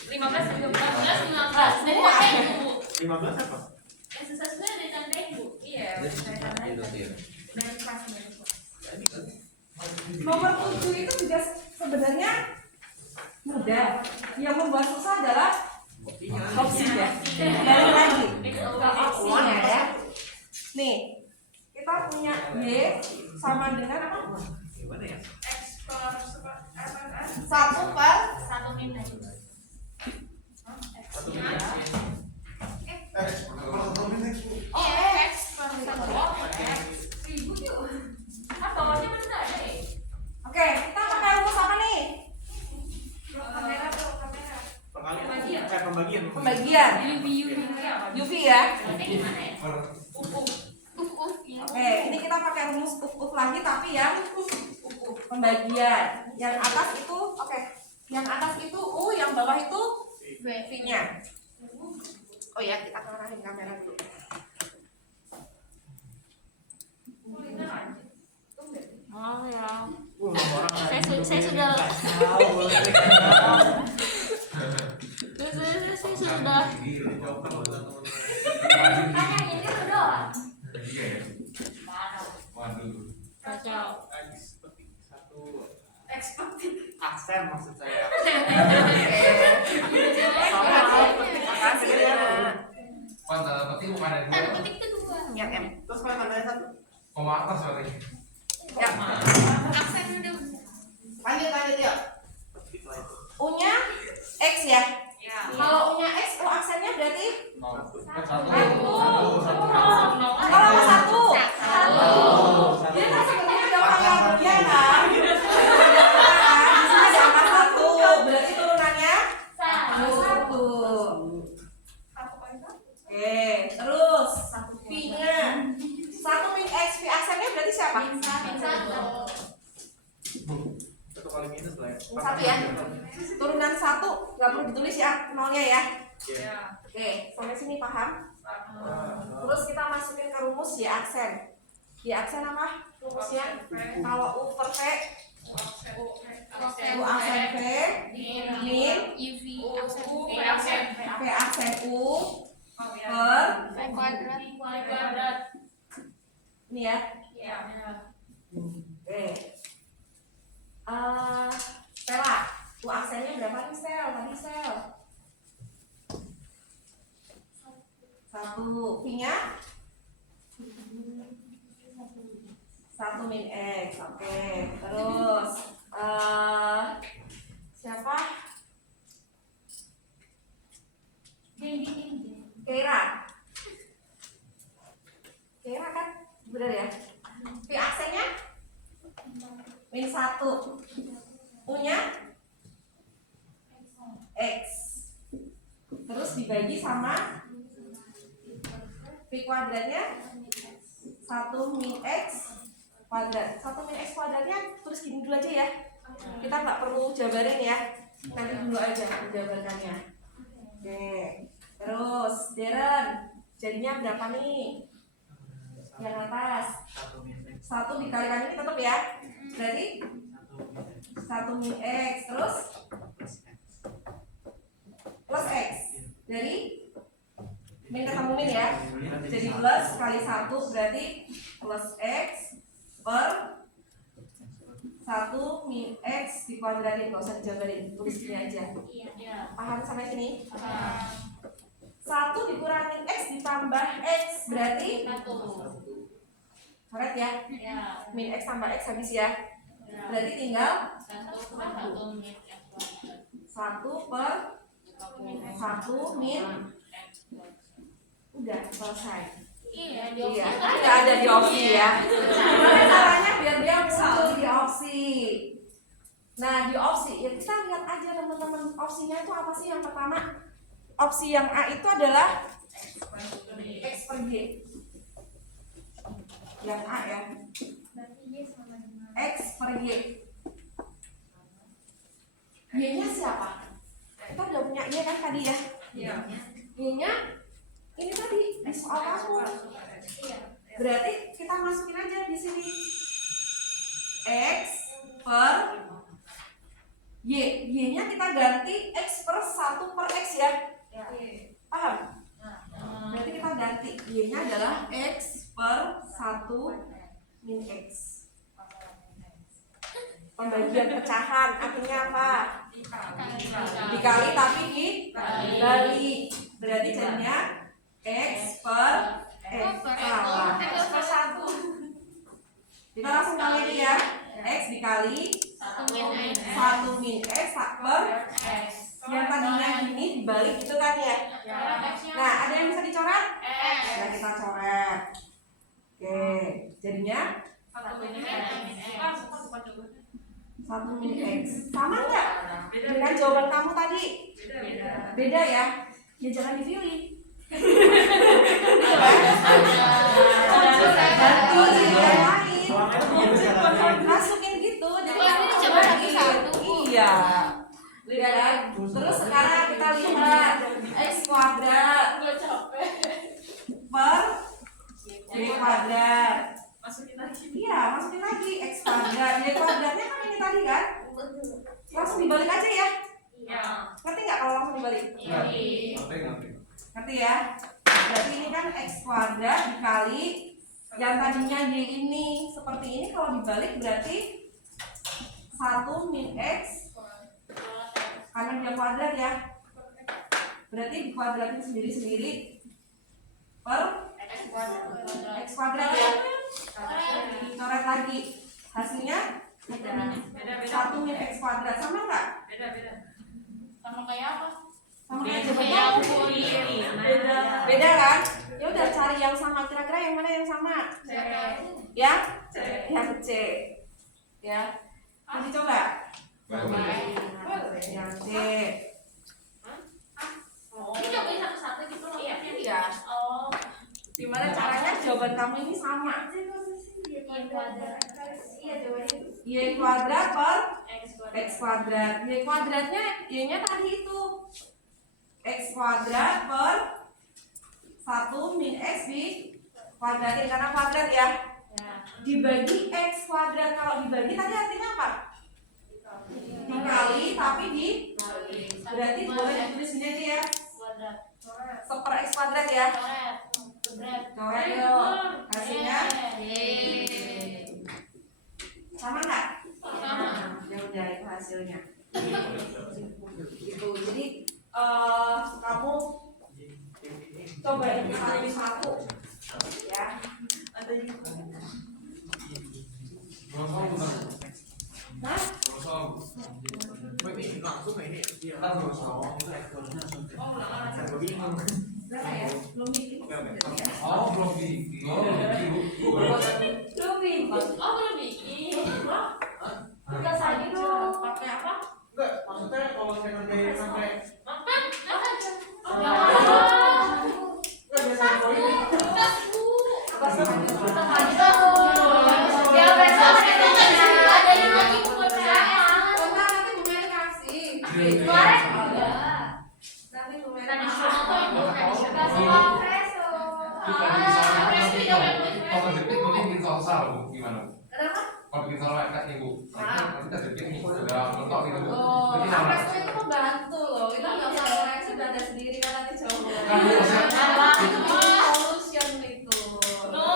15 juga 14, 15. Dari Wah. sampai Bu. 15 apa? Yang sesuai dari sampai Bu. Iya. Dari kelas nomor 7 itu juga sebenarnya mudah. Yang membuat susah adalah opsinya. Balik lagi ke opsinya ya. Nih, kita punya Y sama dengan apa? Gimana ya? 1 per 1 min aja. oh X per 1. Ribut yuk. Kan bawahnya mana ada ya? Oke, kita pakai rumus apa nih? Pembagian. Pembagian. UV ya. Berarti gimana ya? Oke, ini kita pakai rumus uf lagi tapi yang pembagian. Yang atas itu oke. Yang atas itu U, yang bawah itu V-nya. Oh ya, kita ngarahin kamera dulu. Oh ya. Saya sudah Hanya ini doang. kacau. Aksen maksud saya. Tanda petik kedua. Yang M. Terus kalau tandanya 1? Ya. Aksen udah. Lanjut ya. U-nya X ya. Ya. Kalau U-nya X, U aksennya berarti Kalau satu. Dia kan sebenarnya ada pangkatnya kan. Di sini ada angka 1. Berarti turunannya Satu. 1. Oke, terus V-nya 1 min X, V aksennya berarti siapa? Satu. 1 kali minus lah ya. 1 ya. Turunan 1 nggak perlu ditulis ya, nolnya ya. Iya. Oke, sampai sini paham? Terus kita masukin ke rumus Y aksen. Y aksen apa? Rumusnya kalau U per V, U aksen V min UV. V aksen U per V kuadrat. ini ya. Oke. Stella, U aksennya berapa nih sel? Tadi sel 1. V-nya 1 min X. Oke. Terus siapa? Kira. Kira kan? Benar ya? V aksennya min 1. U-nya X. Terus dibagi sama V kuadratnya 1 min X kuadrat. 1 min X kuadratnya terus gini dulu aja ya. Kita nggak perlu jabarin ya. Nanti dulu aja jabarannya. Oke. Terus Deren, jadinya berapa nih? Yang atas 1 dikalikan ini tetap ya. Berarti 1 min X terus plus X. Dari min ketemu min ya. Jadi plus kali 1 berarti plus X per 1 min X dikuadratin. Gak usah dijabarin, tulis sini aja. Paham sampai sini? 1 dikurangin X ditambah X berarti 1. Coret ya. Min X tambah X habis ya. Berarti tinggal 1 per 1 min. Udah selesai. Iya, nggak ada di opsi ya. Gimana caranya biar dia muncul di opsi? Nah, di opsi ya kita lihat aja teman-teman, opsinya itu apa sih? Yang pertama, opsi yang A itu adalah X per Y. Yang A ya. X per Y. Y-nya siapa? Kita udah punya Y kan tadi ya? Y-nya ini tadi di soal kamu. Berarti kita masukin aja di sini X per Y. Y-nya kita ganti X per 1 per X ya. Paham? Berarti kita ganti Y-nya adalah X per 1 min X. Pembagian pecahan artinya apa? Dikali tapi dibalik. Berarti jadinya X per salah. X per 1. Kita langsung kali ini ya. X dikali 1 min X per X. Yang tadinya gini dibalik itu kan ya. Nah, ada yang bisa dicoret? Ya, kita coret. Oke, jadinya 1 min X. Sama nggak dengan jawaban kamu tadi? Beda ya? Ya jangan dipilih. Gitu kan? Ganti yang lain. Masukin gitu. Jadi kamu coba lagi 1. Iya. Lihat kan? Terus sekarang kita lihat X kuadrat per Y kuadrat. Iya, masukin lagi X kuadrat. Y kuadratnya kan ini tadi kan? Langsung dibalik aja ya. Ngerti nggak kalau langsung dibalik? Ngerti ya? Berarti ini kan X kuadrat dikali yang tadinya Y ini seperti ini, kalau dibalik berarti 1 min X karena dia kuadrat ya. Berarti dikuadratin sendiri-sendiri per X kuadrat ya. Coret lagi. Hasilnya 1 min X kuadrat. Sama nggak? Sama kayak apa? Sama kayak jawaban kamu. Beda kan? Ya udah cari yang sama. Kira-kira yang mana yang sama? Ya? Yang C. Ya. Nanti coba. Yang C. Ini cobain satu-satu gitu loh. Iya. Oh. Gimana caranya jawaban kamu ini sama? Y kuadrat per X kuadrat. Y kuadratnya Y-nya tadi itu X kuadrat per 1 min X di kuadratin karena kuadrat ya. Dibagi X kuadrat. Kalau dibagi tadi artinya apa? Dikali tapi di berarti boleh ditulis ini aja ya. Seper X kuadrat ya. Coret yuk. Hasilnya sama nggak? Sama. Ya udah itu hasilnya. terus ngomong itu ekspornya langsung. Saya bingung. Berapa ya? Belum bikin. Oh, belum bikin. Oh, Bu. Belum bikin. Oh, belum bikin. Kita saja dong. Pakai apa? Enggak, maksudnya kalau saya ngerjain sampai Makan. enggak biasa poin. Apa sih? Ya besok Ada yang lagi buat saya. Bentar, nanti Bu Mary kasih. kemarin Nanti Bu Mary Tradisional tuh yang buat tradisional. espresso. Kalau terjepit mungkin bikin salsa Bu, gimana? Kenapa? Kalau bikin salsa kayak nih Bu, nanti terjepit nih, udah mentok gitu Bu. Oh, Jadi sama. espresso itu membantu loh. Kita nggak usah koreksi belanja sendiri kan nanti jauh. Kan Bu, maksudnya Solution itu. No.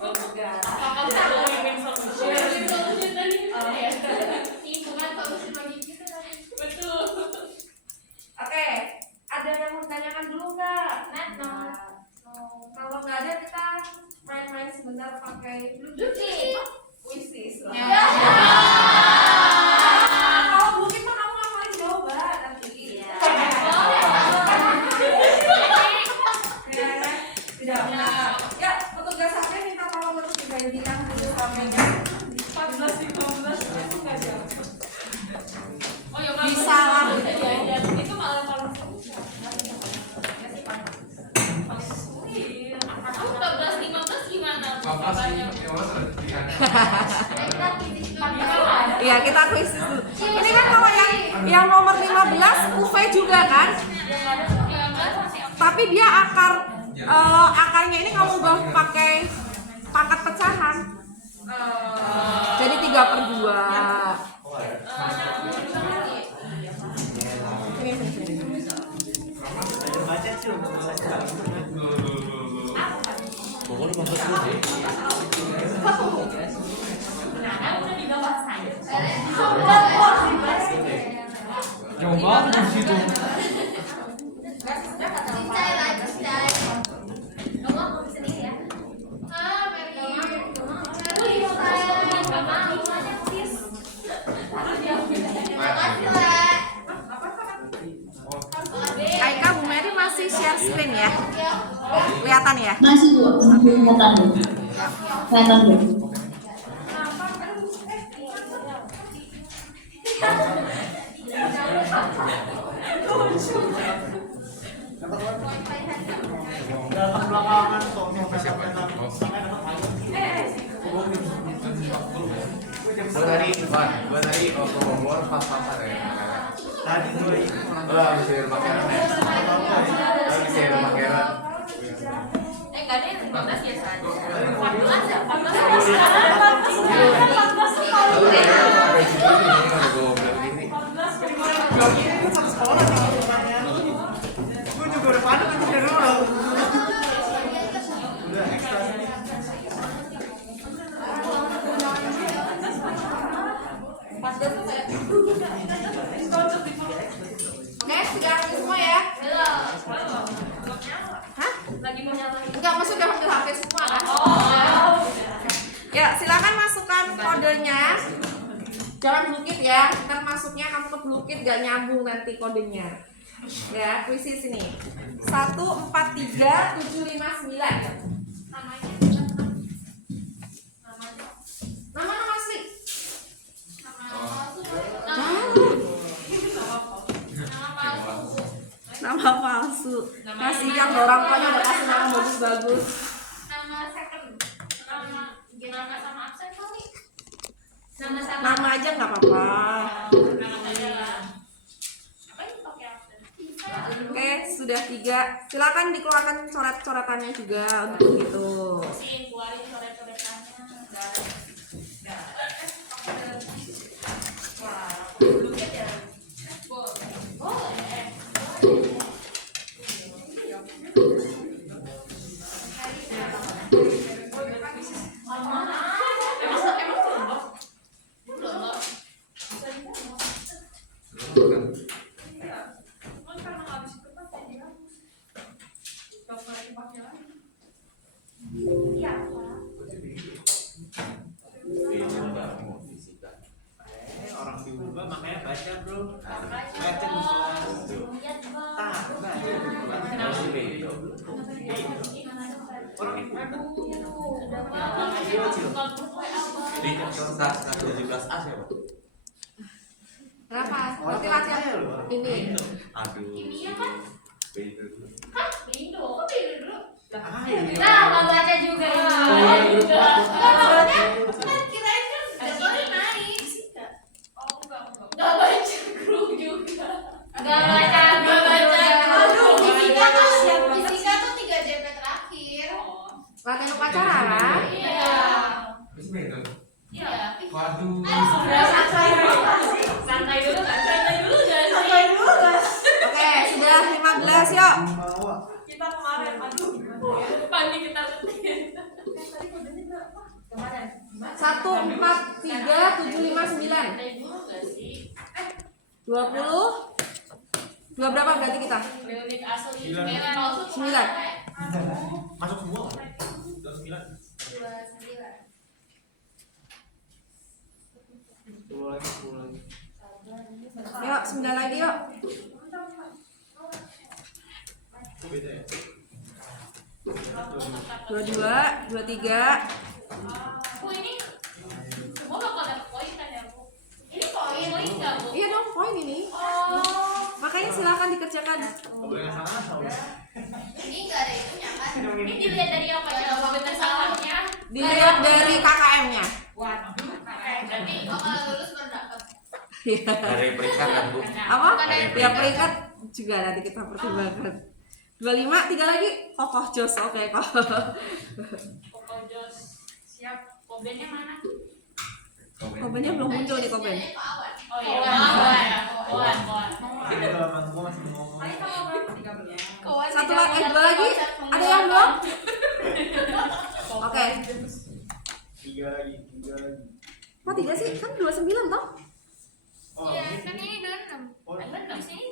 Enggak. Kakak bisa bikin solusi tadi. Ini bukan solusi bagi kita tadi. Betul. Oke, ada yang mau tanyakan dulu nggak? No. Kalau nggak ada kita main-main sebentar pakai Duki. wishes. Ya. Kalau mungkin mah kamu ngapalin jawaban nanti. Iya. Tidak. Ya, petugas HP minta tolong untuk digantikan dulu HP-nya. 14:15 itu nggak jauh. Oh ya Bisa lah. Itu malah paling susah. Aku 14-15 gimana? apa sih? Yang mana terjepit? Kita finish dulu. Iya, kita quiz dulu. Ini kan kalau yang nomor 15 UV juga kan? Tapi dia akarnya ini kamu ubah pakai pangkat pecahan. Jadi 3/2. Baca sih untuk Udah di bawah saya. Coba di situ. Cincai lagi, cincai. Kamu aku sendiri ya. Mary. Aku cincai. Gak mau, aja please. Terima kasih, Le. Aika, Bu Mary masih share screen ya? Kelihatan ya? Masih Bu, kelihatan Bu. Kelihatan Bu. dalam belakangan kok Siapa? sampai dapat Gua tadi ke Bogor pas-pasan ya. tadi mulai Habis dari Makassar ya. Habis dari Makassar. Enggak ada yang 15 biasa aja. 14 ya? 14 sekarang 14 sekali. Lalu kayaknya sampai sini nih kalau gua bilang gini. satu sekolah nih rumahnya. Gue juga udah panik kan dari dulu. Udah ekstra. Oke, sudah ambil semua ya? Belum. Hah? Lagi mau nyalain. Enggak, maksudnya udah ambil HP semua kan? Oh. Ya, silakan masukkan kodenya. Jangan blukit ya. Ntar masuknya kamu ke blukit gak nyambung nanti kodenya. Ya, kuisi sini. 143759. Namanya. Nama asli. Nama palsu. Kasihan orang tuanya udah kasih nama bagus-bagus. Nama second. Nama sama absen kali. Nama sama. Nama aja nggak apa-apa. Nama aja lah. Apa ini pakai absen? Oke, sudah 3. Silakan dikeluarkan coret-coretannya juga untuk itu. Sini keluarin coret-coretannya. Orang diubah makanya baca bro. Baca di kelas. Jadi kelas 17A siapa? Berapa? Berarti latihan ini. Aduh. Kimia kan? Beda. Hah? Bindo. Kok bindo dulu? Ah, ini. Nah, nggak baca juga ini. Oh, Juga. iya. Maksudnya kan kirain kan jadwalnya naik. Oh, enggak. Nggak baca grup juga. Nggak baca. Aduh, fisika tuh 3 JP terakhir. Latihan upacara kan? Iya. Terus beda. Iya. Waduh. Santai dulu kan? Santai dulu guys. Oke, sudah 15 yuk. Kita kemarin, aduh. Panik kita ketik. 1, 4, 3, 7, 5, 9. 20. Dua berapa berarti kita? Reunit asli. 9. Merah palsu. 9. Masuk semua kan? 29. 10 lagi. Yuk, 9 lagi yuk. Beda ya? 22, 23. Bu, ini semua bakal dapet poin kan ya, Bu? Ini poin nggak, Bu? Iya dong, poin ini. Oh. Makanya silakan dikerjakan. Nggak boleh nggak salah. Ini nggak ada itunya kan? Ini dilihat dari apa ya? Bener salahnya. Dilihat dari KKM-nya. Waduh. Berarti Oh, kalau lulus baru dapat. Dari peringkat kan, Bu? Apa? Dari Ya peringkat juga nanti kita pertimbangkan. 25, 3 lagi. Kokoh jos, oke kok. Pokok Jos. Siap. Kobennya mana? Kobennya belum muncul nih Koben. Ini Pak Awan. Oh iya, Koan. Ini kalau teman gua masih ngomong. Satu lagi, 2 lagi. Ada yang belum? Oke. 3 lagi. Kok 3 sih? Kan 29 toh? Oh, Iya, ini. kan ini 26. Oh, Di sini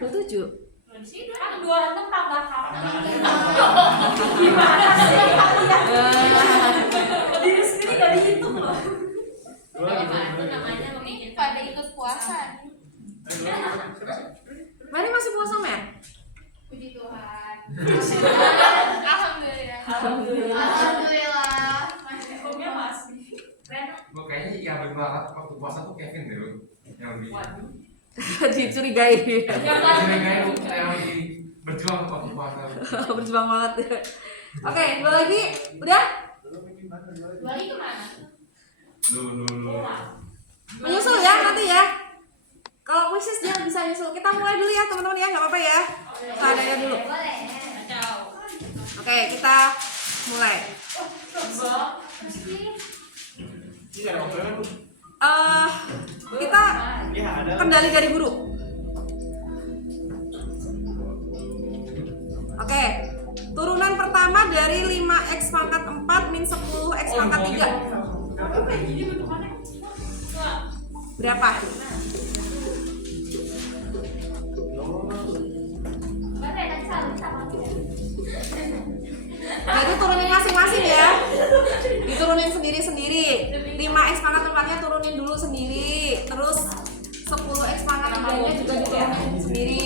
26. 27. Di sini 26. Kan 26 tambah 1. Diri sendiri gak dihitung loh. Dua lagi. Itu namanya ini pada ikut puasa. Mari masih puasa Mer? Puji Tuhan. Alhamdulillah. Alhamdulillah. Hukumnya masih. Gue kayaknya yang lebih banget waktu puasa tuh Kevin deh, Bu. Yang lebih. Dicurigai. Yang lebih berjuang waktu puasa. Berjuang banget. Oke, 2 lagi. Udah? Balik kemana? Lu. Menyusul ya nanti ya. Kalau khusus dia bisa nyusul. Kita mulai dulu ya teman-teman ya, nggak apa-apa ya. Seadanya dulu. Boleh. Kacau. Oke, kita mulai. Ini ada komplemen, Bu. Kita Iya, ada. kendali dari guru. Oke. Turunan pertama dari 5x pangkat 4 min 10x pangkat 3. Berapa? Nah, itu turunin masing-masing ya. Diturunin sendiri-sendiri. 5x pangkat 4-nya turunin dulu sendiri. Terus 10x pangkat 3-nya juga diturunin sendiri.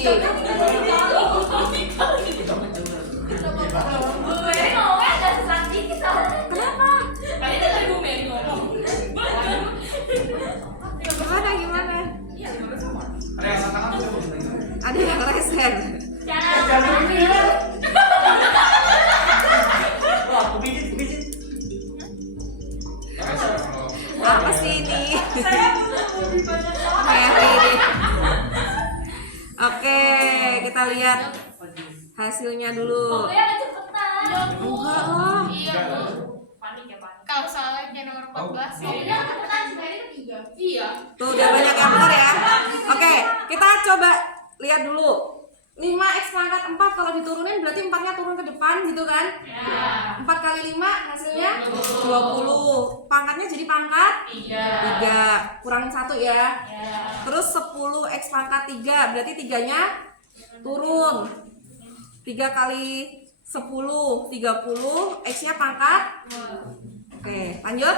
Gue ngomongnya agak sesat dikit soalnya. Kenapa? Kali itu dari Bu Mary ngomong. Gimana? Ada yang tangan bisa, Bu. Ada yang resen. Jangan ambil. Wah, aku pijit. Apa sih ini? Saya butuh lebih banyak orang. Mary. Oke, kita lihat hasilnya dulu. Pokoknya kecepatan. Enggak lah. Iya, Bu. Panik ya, panik. Kalau salah dia nomor 14. Iya, kecepatan sebenarnya 3. Iya. Tuh udah banyak yang benar ya. Oke, kita coba lihat dulu. 5x pangkat 4 kalau diturunin berarti 4-nya turun ke depan gitu kan? Ya. 4 kali 5 hasilnya 20. Pangkatnya jadi pangkat 3. Kurangin 1 ya. Ya. Terus 10x pangkat 3 berarti 3-nya turun. 3 kali 10 30, x-nya pangkat. Oke, lanjut.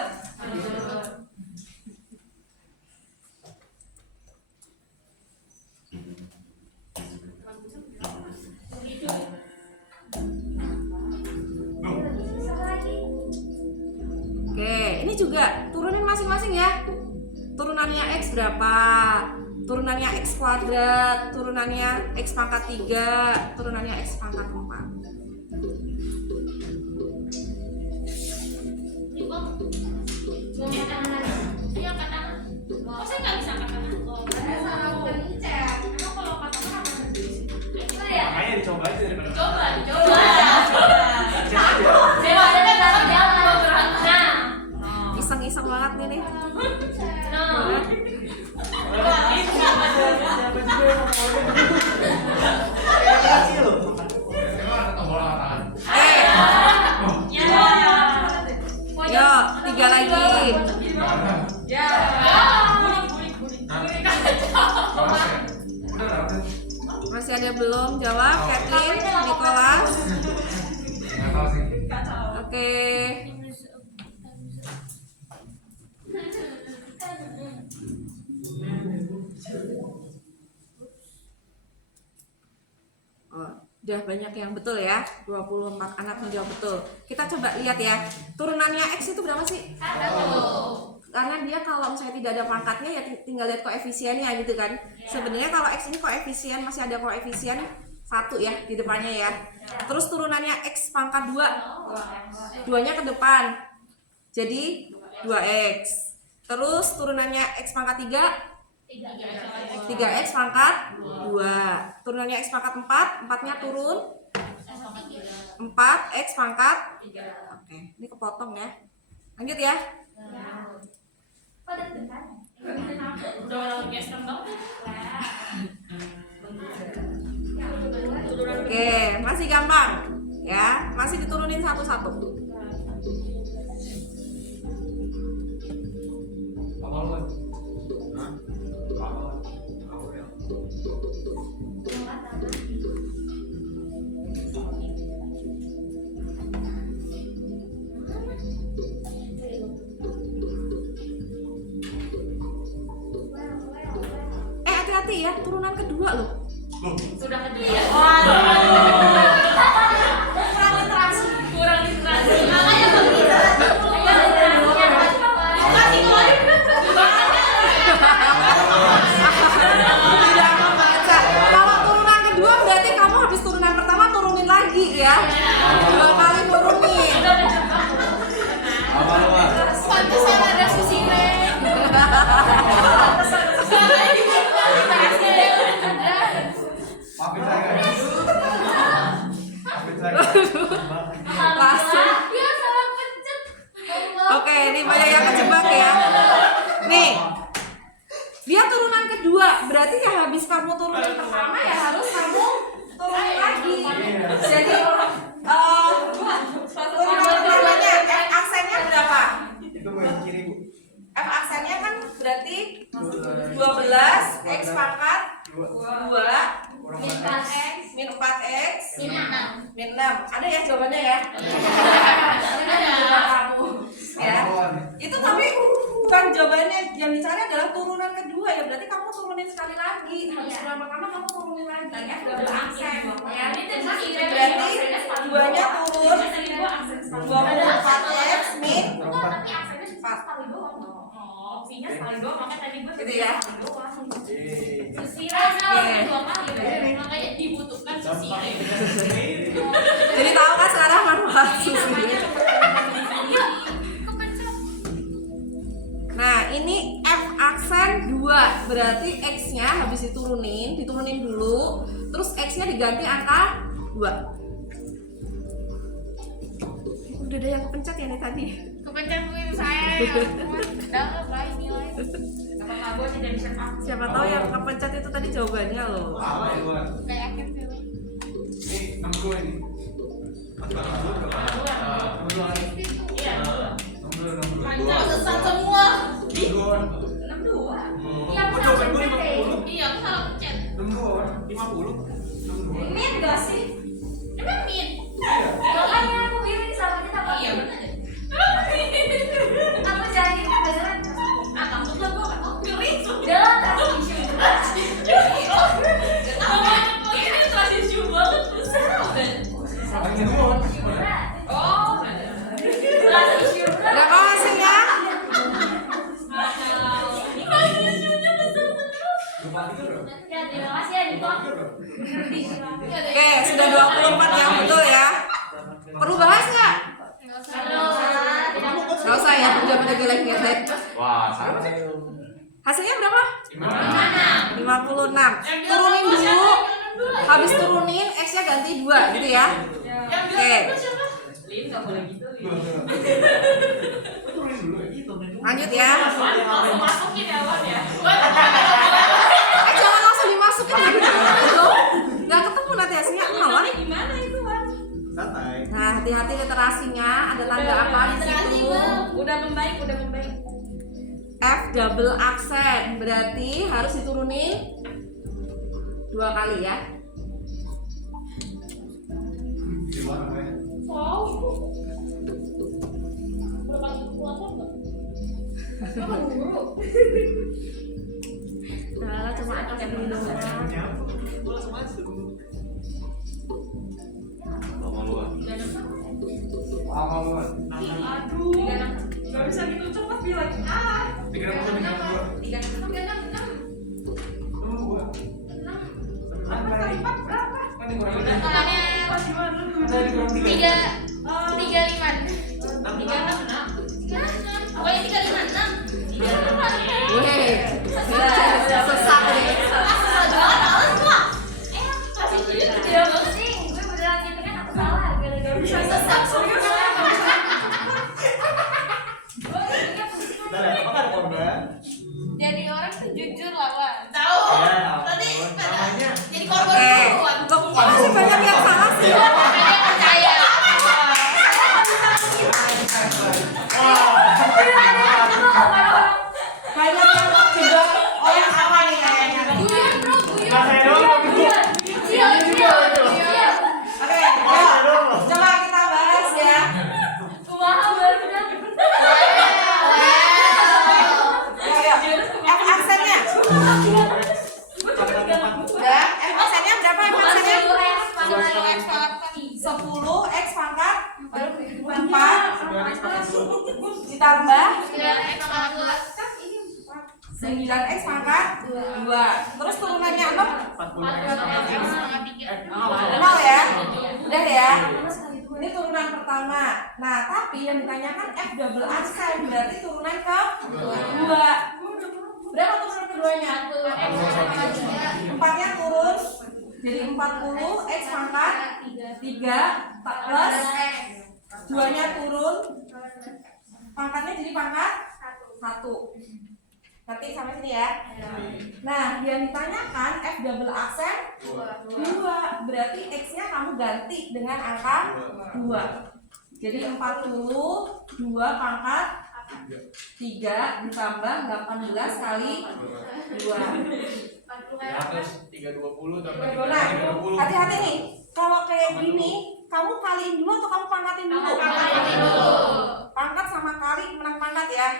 juga turunin masing-masing ya. Turunannya X berapa? Turunannya X kuadrat, turunannya X pangkat 3, turunannya X pangkat 4. Mau angkat tangan lagi? Ayo angkat tangan. Oh, saya nggak bisa angkat tangan. Oh, Ada salah pencet. emang kalau angkat tangan apa nanti? Itu ya. Makanya dicoba aja daripada. Coba. Coba ada kan dalam jalan. Nah. Iseng-iseng banget nih. No. Siapa juga yang mau kecil loh. Emang ada tombol angkat tangan. Yo, 3 lagi. Ya. Udah lah, udah. Masih ada belum jawab? Kathleen, Nicholas. Nggak tahu sih. Oke. Oh, udah banyak yang betul ya. 24 anak menjawab betul. Kita coba lihat ya. Turunannya X itu berapa sih? 1. Karena dia kalau misalnya tidak ada pangkatnya ya tinggal lihat koefisiennya gitu kan. Sebenarnya kalau X ini koefisien masih ada koefisien 1 ya di depannya ya. Terus turunannya X pangkat 2. 2-nya ke depan. Jadi 2X. Terus turunannya X pangkat 3 3X pangkat 2. Turunannya X pangkat 4, 4-nya turun 4X pangkat 3. Oke, ini kepotong ya. Lanjut ya. Pada depan. Udah orang gestem banget. Oke, masih gampang ya. Masih diturunin satu-satu. Apa lu? Hah? Apa ya? Hati-hati ya, turunan kedua loh. Sudah kedua. Kurang literasi. Makanya begitu. Tidak membaca. Kalau turunan kedua berarti kamu habis turunan pertama turunin lagi ya. 2 kali turunin. Pantesan ada Susile. Maafin saya guys. Maafin saya. Langsung. Dia salah pencet. Oke, ini banyak yang kejebak ya. Nih, dia turunan kedua, berarti ya habis kamu turunin pertama ya harus kamu turunin lagi. Jadi turunan keduanya F aksennya berapa? Itu gue yang kiri bu. F aksennya kan berarti 12 X pangkat 2 Kurang Min banyak. 4X. min 4X Min 6. min 6. Ada ya jawabannya ya? Ada. Kamu ya. Itu tapi bukan jawabannya, yang dicari adalah turunan kedua ya, berarti kamu turunin sekali lagi. Habis Iya. turunan pertama kamu turunin lagi. F Double udah aksen. Ya, ini tadi Berarti duanya turun 24X min Enggak, tapi aksennya sekali doang. Oh, V-nya sekali doang, makanya tadi gue gitu ya. Susira salah 2 kali. Makanya dibutuhkan Susira. Jadi tahu kan sekarang manfaat susu. Nah, ini F aksen 2, berarti X-nya habis diturunin dulu, terus X-nya diganti angka 2. Udah ada yang kepencet ya nih tadi. Kepencet itu saya. Udah baik nilai. Apa gue tidak bisa aku. Siapa tahu yang kepencet itu tadi jawabannya loh. Apa ya gue? Kayak yakin sih. Ini 62 ini. Atau 62 lagi. Iya. 62. Sesat semua. 62. 62. Iya, aku salah pencet. Iya, aku salah pencet. 62. 50. 62. Ini enggak sih? Emang min? Iya. Makanya aku pilih sama kita Pak. Iya benar. Aku jadi beneran. Ah, takut lah gue. Oh, ngeri. Dalam transisi. Ini transisi banget. Lagi dulu. Oh, Transisi. Berapa hasilnya? Oke, sudah 24 yang betul ya. Perlu bahas nggak? Nggak usah ya, udah pada geleng-geleng. Wah, sama. Hasilnya berapa? 56. Turunin dulu. Habis turunin, X-nya ganti 2 gitu ya. Oke. Lanjut ya. Masukin ya Wan ya. Jangan langsung dimasukin ya. Tuh. Nggak ketemu nanti hasilnya. Lawan. Gimana itu Wan? Santai. Nah, hati-hati literasinya. Ada tanda apa di situ? Udah membaik. F double aksen. Berarti harus diturunin 2 kali ya. Nah, cuma atas dulu. Aduh. Gak bisa gitu cepet bilang. 4 kali 4 berapa? Weh, sesat nih. Kita lihat apakah ada korban? Jadi orang tuh jujur lah Wan. Tahu. Ya, Tadi namanya jadi korban Oke, dulu Wan. kok masih banyak yang salah sih? Makanya percaya. Banyak yang juga orang sama nih kayaknya. Guyon bro, guyon. Nah, saya doang. Oke, ayo. Coba kita bahas ya. Kumaha baru dapet. Ayo. F aksennya. Udah, F aksennya berapa? F aksennya 10 X pangkat 4 ditambah 9X pangkat 2. Terus turunannya 6 0 ya. Udah ya. Ini turunan pertama. Nah, tapi yang ditanyakan F double aksen berarti turunan ke 2. Berapa turunan keduanya? 4-nya turun jadi 40 X pangkat 3 plus 2-nya turun pangkatnya jadi pangkat 1. Ngerti sampai sini ya? Nah, yang ditanyakan F double aksen 2 berarti X-nya kamu ganti dengan angka 2. Jadi 40 2 pangkat 3 ditambah 18 kali 2. Ya, terus 320 tambah Nah, 320. hati-hati nih. Kalau kayak gini, kamu kaliin dulu atau kamu pangkatin dulu? Pangkat sama kali menang pangkat ya.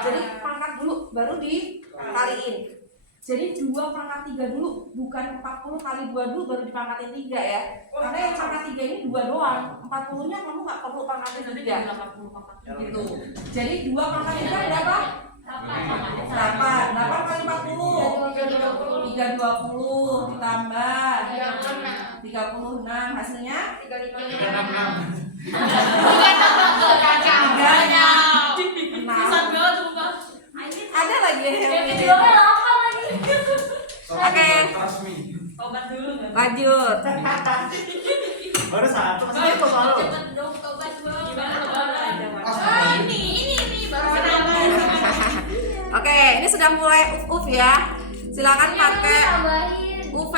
Jadi pangkat dulu, baru dikaliin. Jadi 2 pangkat 3 dulu, bukan 40 kali 2 dulu baru dipangkatin 3 ya. Karena yang pangkat 3 ini 2 doang. 40-nya kamu nggak perlu pangkatin 3. Gitu. Jadi 2 pangkat 3 berapa? 8 kali 40 320 ditambah 36 hasilnya 366. 36. Ada lagi yang ini. Oke, lanjut. baru satu masih itu selalu. Ini baru Oke, ini sudah mulai uf ya. Silakan pakai UV.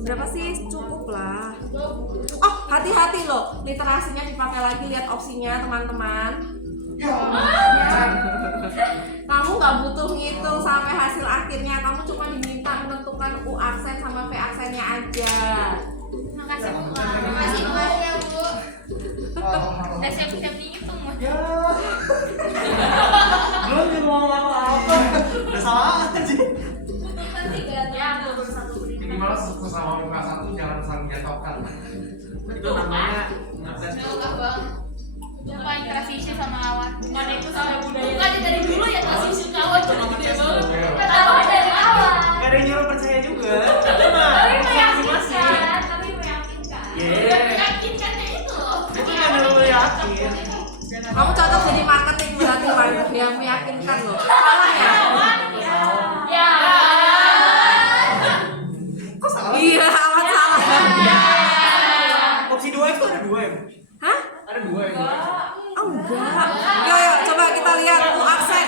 Berapa sih? Cukup lah. Oh, hati-hati loh. Literasinya dipakai lagi, lihat opsinya teman-teman. Kamu nggak butuh ngitung sampai hasil akhirnya. Kamu cuma diminta menentukan U aksen sama V aksennya aja. Makasih Bu. Makasih Bu ya Bu. Siap-siap dihitung mah. Belum dia mau apa-apa. Udah salah aja sih. Minimal sesama muka satu jangan saling jatuhkan. Itu namanya ngetes. Bukan transisi sama lawan. Bukan itu sama budaya. Bukan dari dulu ya transisi kawan cuma gede banget. Ketawa dari awal. Gak ada yang nyuruh percaya juga. juga. Tapi Masing-masing. meyakinkan, tapi meyakinkan. Yeah. Meyakinkannya itu loh. Itu kan lu yakin. Kamu cocok jadi marketing berarti Wan, yang meyakinkan loh. Salah ya? Ya. Kok salah? Iya, amat salah. Opsi 2X tuh ada 2 ya? Hah? Ada 2 ya? Oh enggak. Yuk, coba kita lihat U aksen.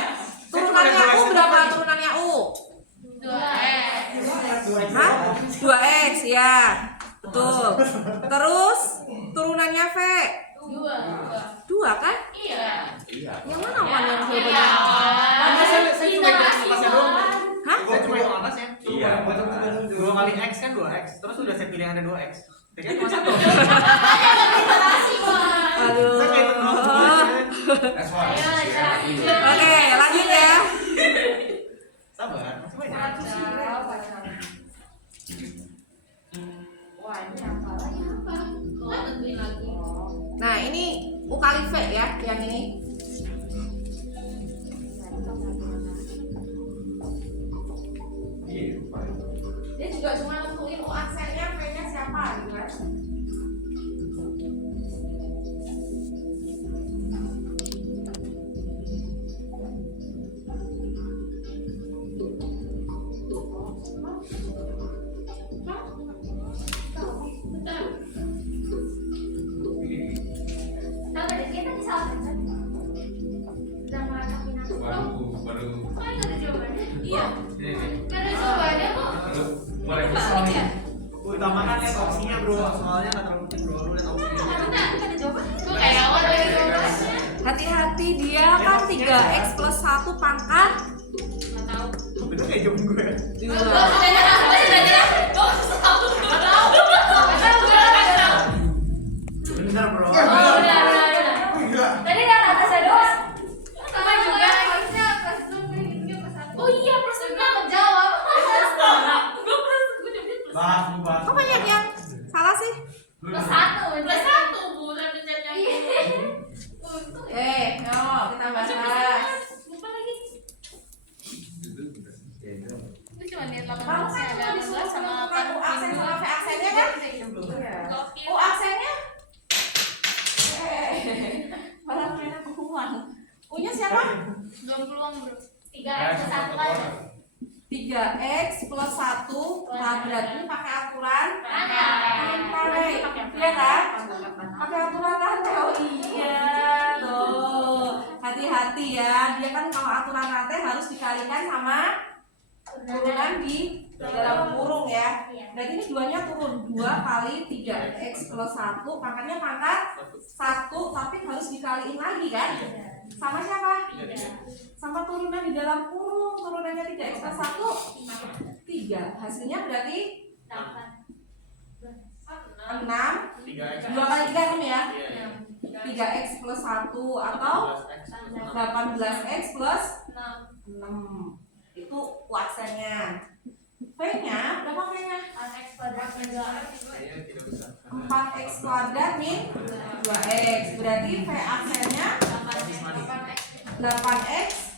Turunannya U berapa turunannya U? 2X. Hah? 2X ya. Betul. Terus turunannya V 2 kan? Iya. Yang mana Wan yang jawabannya? Mana saya cuma hitung atasnya doang. Hah? Saya cuma hitung atasnya. Iya. 2 kali X kan 2X. Terus udah saya pilih yang ada 2X. Jadi kan cuma 1. Aduh. Saya nggak hitung doang. That's why. Oke, lanjut ya. Sabar, masih banyak. Wah, ini apa lagi apa? Lo tentuin lagi. Nah, ini U kali V ya, yang ini. Iya, Pak. Dia juga cuma nentuin U aksennya, V-nya siapa gitu kan. Bentar. Tahu deh, kita tadi salah kan? Udah ngelakuin aku. Baru. Oh, ini ada jawabannya? Iya. Ini. Gak ada jawabannya kok. Baru. Boleh kesal. Utamakan lihat opsinya bro, soalnya nggak terlalu penting bro, lu lihat opsinya. Ada jawabannya. Tuh kayak apa dari jawabannya? Hati-hati dia kan 3X plus 1 pangkat Nggak tahu. Itu kayak jawaban gue. 2. Gue sudah nyerah, gue sudah nyerah. Gue sudah tahu. Nggak tahu. Nggak tahu. Bener bro. Oh, udah. Gila. Tadi kan atasnya doang. Sama juga. Harusnya plus 2 juga plus 1. Oh iya, plus 2 menjawab. Gue plus, gue jawabnya plus 1. Bahas. Kok banyak yang salah sih? Plus 1. Plus 1, Bu. Saya pencetnya. Untung ya. Yuk kita bahas. Lupa lagi. Gue cuma lihat Kamu 18 kan ada cuma disuruh 18 sama menentukan U aksen sama V aksennya kan? Gokil. U aksennya? Malah kena kukuman. U-nya siapa? 20-an bro. 3X plus 1 kali. 3X plus 1 kuadrat. Ini pakai aturan? Pakai. Iya kan? Pakai aturan rantai. Oh iya. Tuh. Hati-hati ya. Dia kan kalau aturan rantai harus dikalikan sama turunan di dalam kurung ya. Berarti ini 2-nya turun. 2 kali 3X plus 1 pangkatnya pangkat 1 tapi harus dikaliin lagi kan? Sama siapa? Sama turunan di dalam kurung. Turunannya 3X plus 1 3. Hasilnya berarti 6. 2 kali 3 6 ya? 3X plus 1 atau 18X plus 6. Itu kuasannya. V-nya berapa V-nya? 4X kuadrat min 2X. Berarti V aksennya 8X.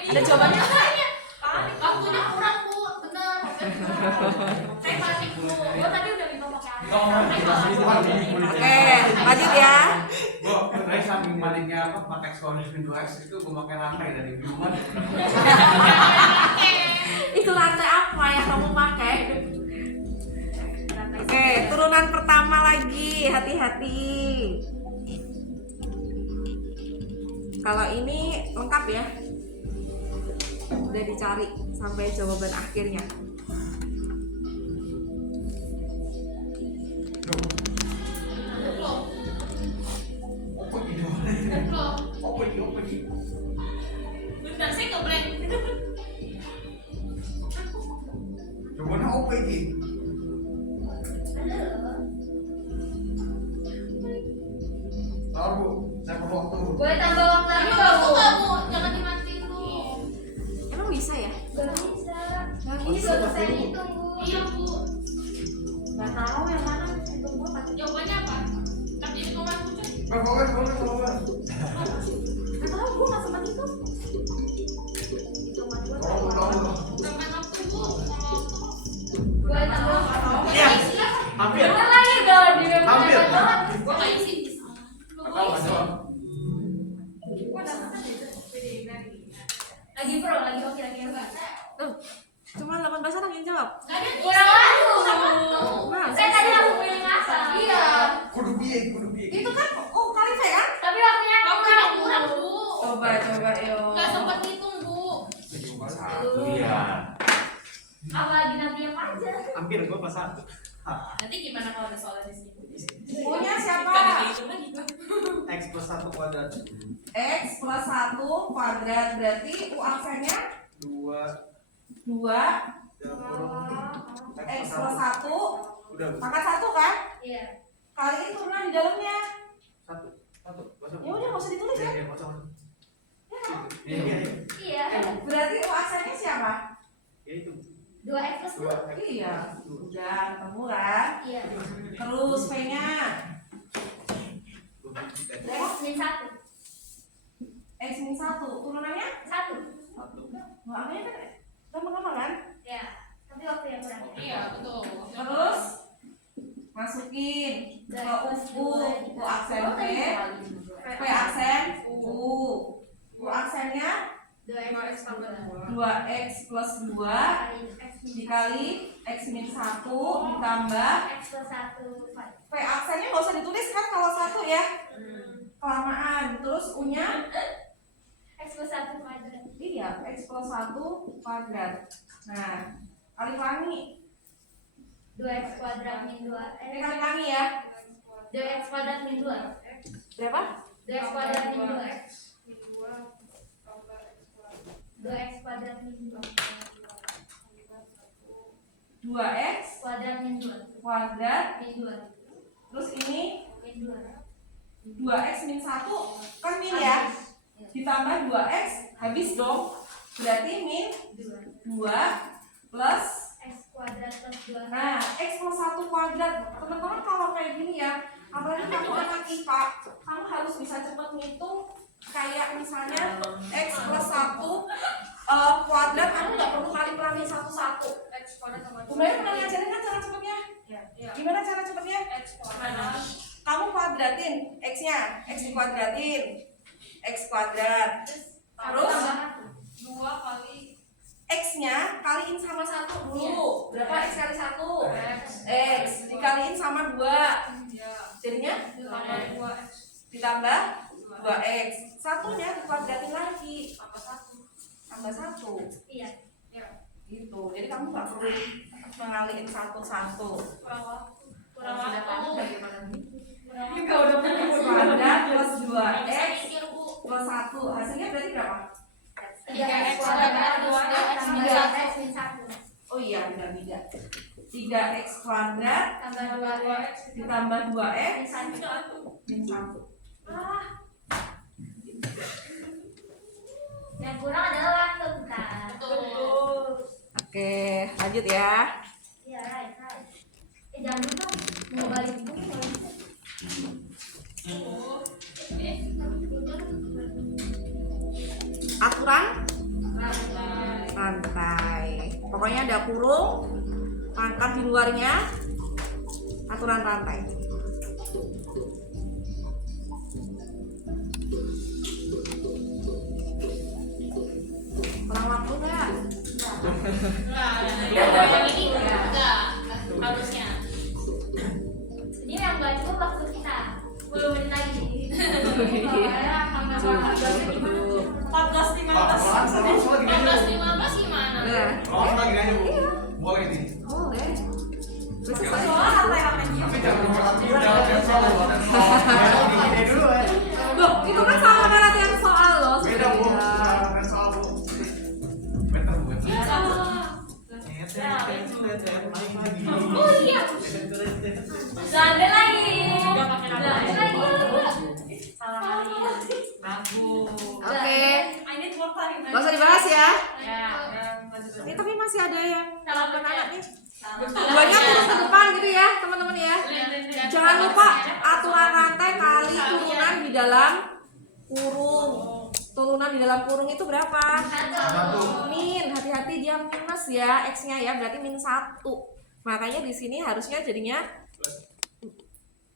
Ada jawabannya nggak? Waktunya kurang Bu, bener. Saya masih Bu. Gue tadi udah minta pakai Oke, lanjut ya. Gue tadi saking maliknya apa pakai eksponen 2X itu gue pakai rantai dari minuman. Itu rantai apa yang kamu pakai? Oke, turunan pertama lagi, hati-hati. Kalau ini lengkap ya. Udah dicari sampai jawaban akhirnya. Bentar, saya nge-blank. Jawabannya apa ini? Tahu Bu, saya perlu waktu. Boleh tambah waktu lagi nggak Bu? Bu, jangan dimatiin Bu. Emang bisa ya? Gak bisa. Nggak Ini bisa. baru saya hitung Bu. Iya Bu. Nggak tahu yang mana. Hitung gua pakai. Jawabannya apa? Tapi ini koma Bu. Boleh. Nggak tahu, gua nggak sempat hitung. 1. Nanti gimana kalau ada soal di sini? U-nya siapa? X plus 1 kuadrat. X plus 1 kuadrat, berarti U aksennya 2 X plus 1 Udah. pangkat 1 kan? Iya. Kaliin turunan di dalamnya. 1. Ya udah nggak usah ditulis ya. Iya, kosong. Iya. Iya. Berarti U aksennya siapa? Ya itu. 2x plus 2. Iya. Udah ketemu kan? Iya. Terus V-nya X min 1. X min 1 turunannya 1. Wah, apanya kan gampang-gampang kan? Ya. Tapi waktu yang kurang. Iya, betul. Terus masukin ke U aksen V, V aksen U aksennya 2x tambah 2x plus 2 dikali x min 1 ditambah x plus 1 V aksennya nggak usah ditulis kan kalau 1 ya, kelamaan. Terus U nya x plus 1 kuadrat. iya x plus 1 kuadrat. Nah kali-kali 2x kuadrat min 2. ini kali-kali ya, 2x kuadrat min 2. berapa? 2x kuadrat min 2. 2x kuadrat min 2. 2x Kuadrat min 2. kuadrat, Min 2. terus ini Min 2. 2x min 1 kan min ya, ditambah 2x habis dong, berarti min 2 plus X kuadrat plus 2. nah x plus 1 kuadrat. Teman-teman kalau kayak gini ya, apalagi kamu anak IPA, kamu harus bisa cepat ngitung. Kayak misalnya x plus 1 kuadrat, kamu nggak perlu kali-kali satu-satu. Kemudian pernah ngajarin kan cara cepatnya? Gimana cara cepatnya? Kamu kuadratin x-nya, x dikuadratin, x kuadrat. Terus 2 kali x-nya kaliin sama 1 dulu. Berapa x kali 1? X dikaliin sama 2. Jadinya ditambah 2x. Satunya dikuadratin lagi. Tambah 1. Iya. Gitu. Jadi kamu nggak perlu mengalihin satu-satu. kurang waktu. Kuadrat plus 2x Mikir, Bu. plus 1. Hasilnya berarti berapa? 3x kuadrat plus 2x min 2x min 1. Oh iya, beda-beda. 3x kuadrat Tambah 2x ditambah 2x min 1. min 1. Yang kurang adalah waktu bukan? Betul. Oke, lanjut ya. Iya, right. Jangan lupa mau balik buku kalau bisa. Aturan rantai. Pokoknya ada kurung, pangkat di luarnya, aturan rantai. Kurang waktu nggak? Yang ini enggak harusnya. Ini yang nggak cukup waktu kita 10 menit lagi. 14, 15 gimana? Nah, Oh, kita gini aja, Bu. Boleh nih. boleh. Terus selesai. Tapi jangan lupa latihan soal. Ini dulu ya. Loh, itu kan sama dengan latihan soal loh. Beda, Bu. Latihan soal, Bu. Better, Bu. Oh iya. Zande lagi. Udah pakai nada. Zande lagi. Oke. Gak usah dibahas ya. Ini tapi masih ada yang anak nih. Duanya terus ke depan gitu ya, teman-teman ya. Jangan lupa aturan rantai kali turunan di dalam kurung. Turunan di dalam kurung itu berapa? Min, hati-hati dia minus ya, x-nya ya, berarti min 1. Makanya di sini harusnya jadinya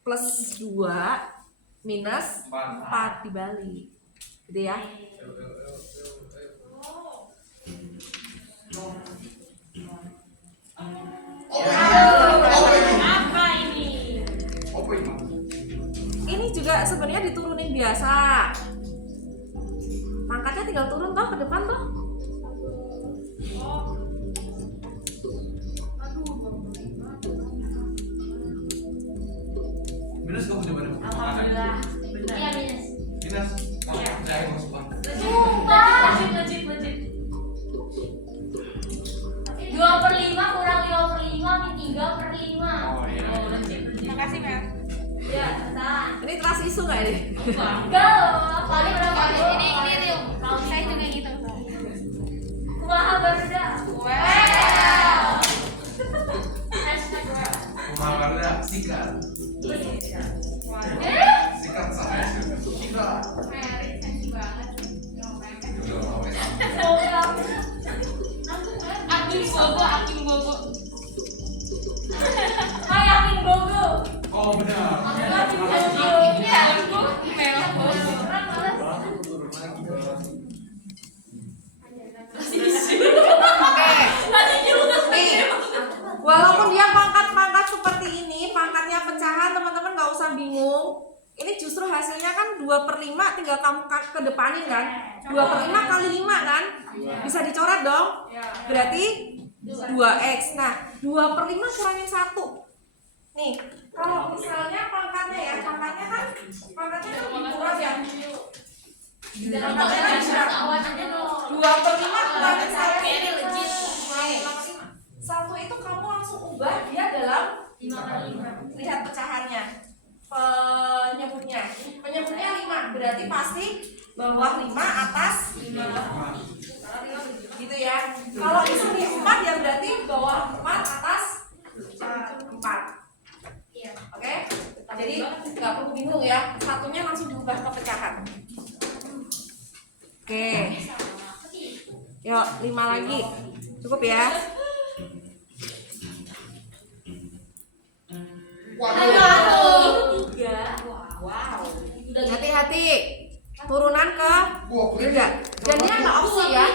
plus 2 minus 4 dibalik. Gitu ya. Apa ini? Apa ini? Ini juga sebenarnya diturunin biasa. Pangkatnya tinggal turun toh ke depan toh. Minus kamu coba deh. Alhamdulillah. Benar. Iya minus. Minus. Iya. Saya mau suka. Sumpah. Legit. 2/5 kurang 5/5 min 3/5. Oh iya. Legit. Makasih Mel. Ya, salah. Ini trust isu nggak ini? Enggak loh. Kali berapa? Ini real. Saya juga gitu. Kumaha barudak. Wow. Hashtag wow. Kumaha sikat. Eh? Sikat sama Sikat. Mary sensi banget. Aking bogo. Yakin gogo. Oh benar. Iya, aku Mel. Turun lagi bos. Nih, walaupun dia pangkat seperti ini, pangkatnya pecahan, teman-teman nggak usah bingung. Ini justru hasilnya kan 2/5, tinggal kamu ke depanin kan. 2/5 kali 5 kan, bisa dicoret dong. Berarti 2x. Nah, 2/5 kurangin 1. Nih, kalau misalnya pangkatnya kan lebih kurang ya. Pangkatnya kan 2/5 kurangin 1. Nih, 1 itu kamu langsung ubah dia dalam 5/5. Lihat pecahannya. Penyebutnya 5, berarti pasti bawah 5 atas 5. Gitu ya. Kalau isunya 4 ya berarti bawah 4 atas 4. Oke? Jadi nggak perlu bingung ya. Satunya langsung diubah ke pecahan. Oke. Yuk, 5 lagi. Cukup ya. Hati-hati. Turunan ke Hilda. Dan dia nggak opsi ya.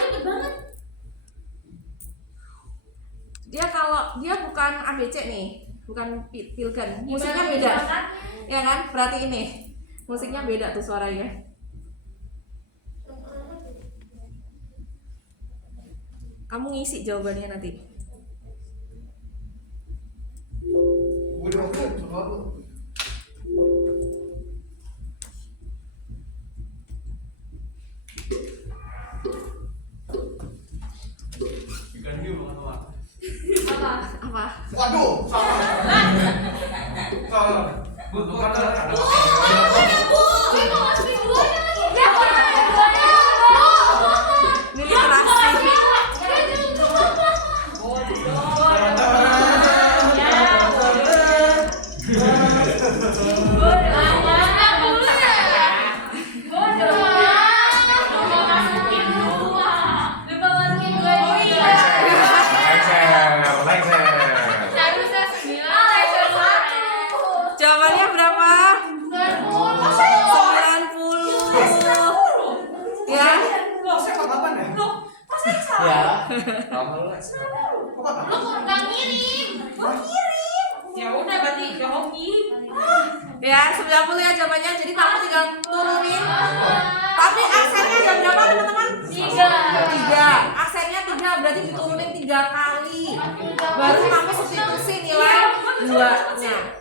Dia kalau dia bukan ABC nih, bukan Pilgan. Musiknya beda. Ya kan? Berarti ini. Musiknya beda tuh suaranya. Kamu ngisi jawabannya nanti. Udah oke, coba lu. Bukan hiu apa? Apa? Waduh, salah. Salah. Bukan ada. Ini literasi. Jawabannya berapa? 90. Ya. Saya kok kapan ya? Ya. Kamu lu. Kok kapan? Nggak ngirim. Ya udah berarti gak hoki. Ya 90 ya jawabannya. Jadi kamu tinggal turunin. Tapi aksennya ada berapa teman-teman? 3. Aksennya 3 berarti diturunin 3 kali. Baru kamu substitusi nilai 2-nya.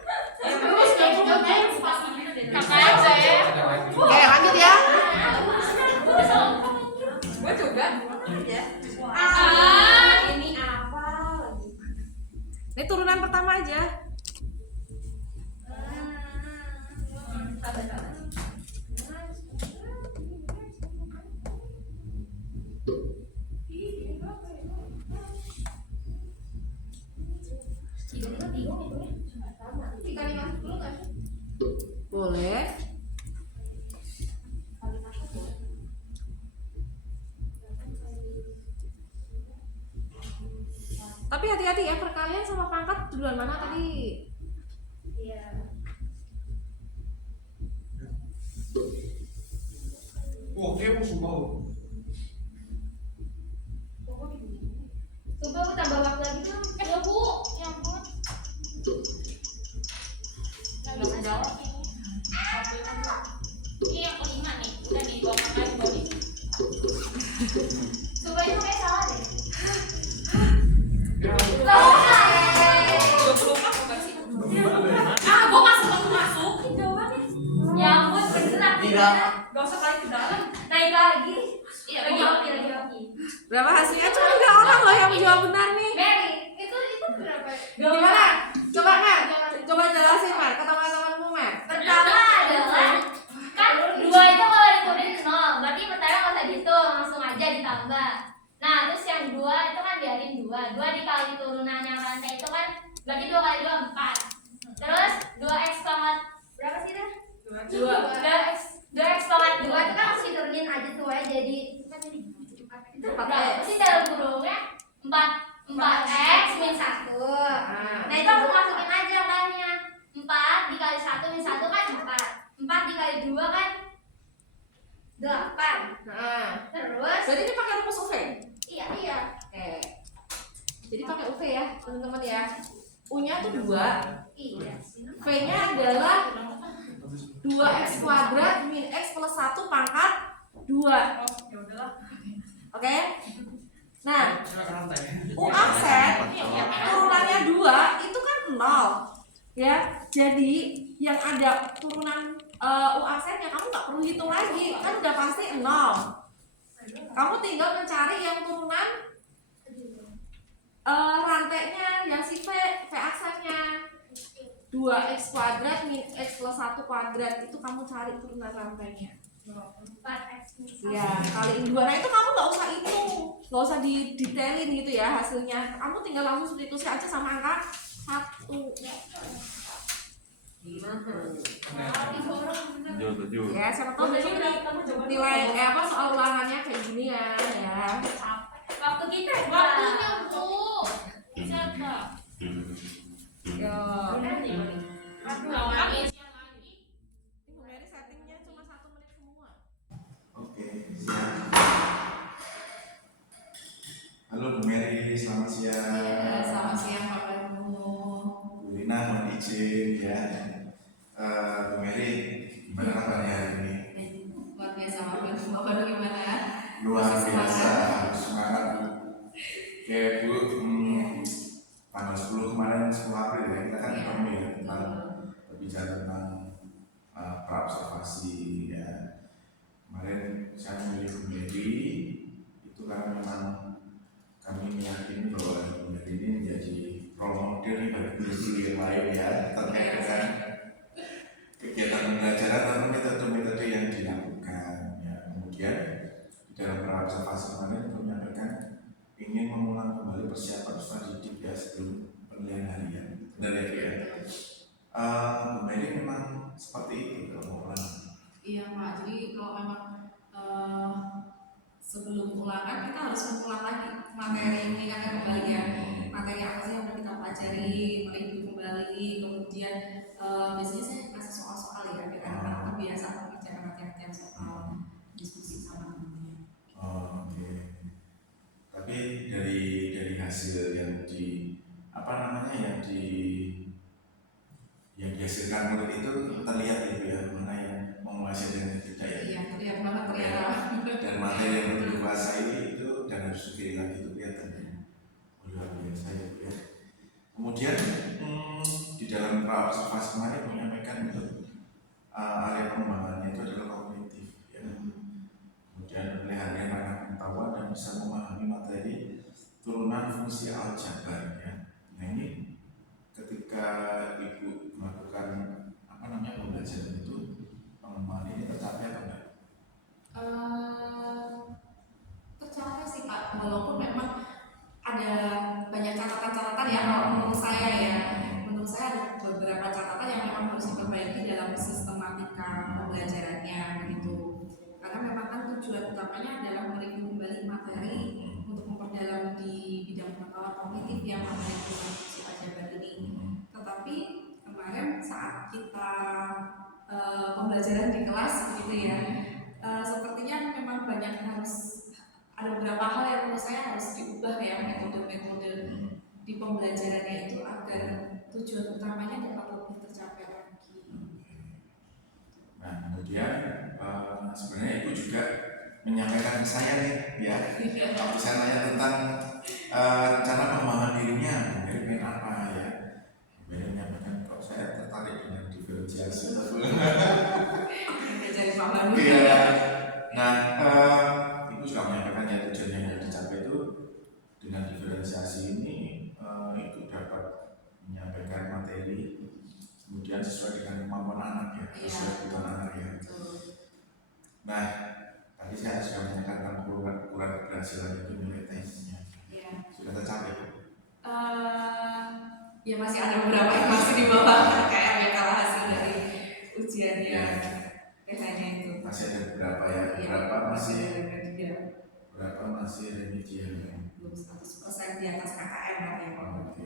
Kakak aja ya. Oke lanjut ya. Gue juga. Ini apa lagi? Ini turunan pertama aja. Boleh. Tapi hati-hati ya, perkalian sama pangkat duluan mana tadi? Oke, mau sumpah. Coba aku tambah waktu lagi dong. Ya bu, ya ampun. Nggak menjawab ini. Ini yang kelima nih. Udah nih, gua makan lagi baru ini. Coba itu kayak salah deh. Gua masuk. lagi. Iya, Lagi hoki. Berapa hasilnya? Cuma 3 orang loh yang menjawab benar nih. Mary, itu berapa? Gimana? Coba Mer, coba jelasin Mer ke teman-temanmu Mer. Pertama adalah kan 2 itu kalau diturunin 0, berarti pertama nggak usah dihitung, langsung aja ditambah. Nah, terus yang 2 itu kan biarin 2 dikali turunannya rantai itu kan berarti 2 kali 2 4. Terus 2x pangkat berapa sih itu? 2x pangkat 2 itu kan harus diturunin aja semuanya jadi kan ini itu berapa sih dalam kurungnya? 4x min 1. Nah, itu aku masukin aja angkanya. 4 dikali 1 min 1 kan 4. 4 dikali 2 kan 8. Nah, Terus jadi ini pakai rumus UV. iya. Oke. Jadi pakai UV ya, teman-teman ya. U-nya tuh 2, Iya. V-nya adalah 2x kuadrat min x plus 1 pangkat 2. Oke? Nah, U aksen turunannya 2 itu kan 0. Ya. Jadi yang ada turunan U aksennya kamu nggak perlu hitung lagi, kan udah pasti 0. Kamu tinggal mencari yang turunan rantainya yang si V aksennya 2x kuadrat min x plus 1 kuadrat itu kamu cari turunan rantainya. 4x min 1. Ya, kaliin 2. Nah itu kamu nggak usah hitung, nggak usah didetailin gitu ya hasilnya. Kamu tinggal langsung substitusi aja sama angka 1. Ya, siapa tahu besok nilai soal ulangannya kayak gini ya. Waktu kita Waktunya, Bu. Siapa? Yo. Aduh, kami siang lagi. Ibu Mary settingnya cuma 1 menit semua. Oke, siap. Halo Bu Mary, selamat siang. Selamat siang Pak Pramu. Bu Lina, mohon izin ya. Bu Mary, gimana kabarnya hari ini? Luar biasa Pak Pramu. Bapak gimana? Luar biasa, harus semangat Bu. Oke Bu, tanggal 10 kemarin 10 April ya, kita kan ketemu ya tentang berbicara tentang praobservasi ya. Kemarin saya memilih Bu Mary itu karena memang kami meyakini bahwa Bu Mary ini menjadi role model bagi guru-guru yang lain ya terkait dengan kegiatan pembelajaran atau metode-metode yang dilakukan ya. Kemudian di dalam praobservasi kemarin itu menyampaikan ingin mengulang kembali persiapan peserta didik ya sebelum penilaian harian. Benar ya Bu ya? Bu Mary memang seperti itu kalau ulang. Iya Pak, jadi kalau memang sebelum ulangan kita harus mengulang lagi materi ini kan kembali ya. Materi apa sih yang udah kita pelajari, mereview kembali, kemudian biasanya saya kasih soal-soal ya biar anak-anak terbiasa mengerjakan latihan soal diskusi sama temennya. Oke. Tapi dari hasil yang yang dihasilkan murid itu terlihat itu ya mana yang menguasai dan tidak ya. Iya, terlihat banget ternyata. Dan materi yang belum dikuasai itu dan harus sekali lagi itu kelihatan ya. Luar biasa ya Bu ya. Kemudian di dalam praobservasi kemarin menyampaikan untuk area pengembangannya itu adalah kognitif ya. Kemudian pelihara anak pengetahuan dan bisa memahami materi turunan fungsi aljabar ya. Nah ini ketika Ibu melakukan pembelajaran itu pengembangan ini tercapai atau enggak? Tercapai sih Pak, walaupun memang ada banyak catatan-catatan ya kalau menurut saya ya. Menurut saya ada beberapa catatan yang memang harus diperbaiki dalam sistematika pembelajarannya begitu. Karena memang kan tujuan utamanya adalah mereview kembali materi untuk memperdalam di bidang pengetahuan kognitif yang materi fungsi aljabar ini. Tetapi kemarin saat kita pembelajaran di kelas gitu ya, sepertinya memang banyak ada beberapa hal yang menurut saya harus diubah ya metode-metode di pembelajarannya itu agar tujuan utamanya dapat lebih tercapai lagi. Nah kemudian sebenarnya Ibu juga menyampaikan ke saya nih ya, waktu saya tanya tentang rencana pengembangan dirinya, jadi pengen apa ya, kemudian menyampaikan kok saya tertarik dengan diferensiasi. Jadi Pak Banu. Iya. Nah dapat menyampaikan materi kemudian sesuai dengan kemampuan anak ya, sesuai kebutuhan anak ya. Nah, tadi saya sudah menanyakan tentang ukuran keberhasilan itu nilai tesnya. Sudah tercapai? Ya masih ada beberapa yang masih di bawah KKM ya kalau hasil dari ujiannya TH-nya itu. Masih ada beberapa ya, beberapa masih remedial ya. Belum 100% di atas KKM kan ya. Oke.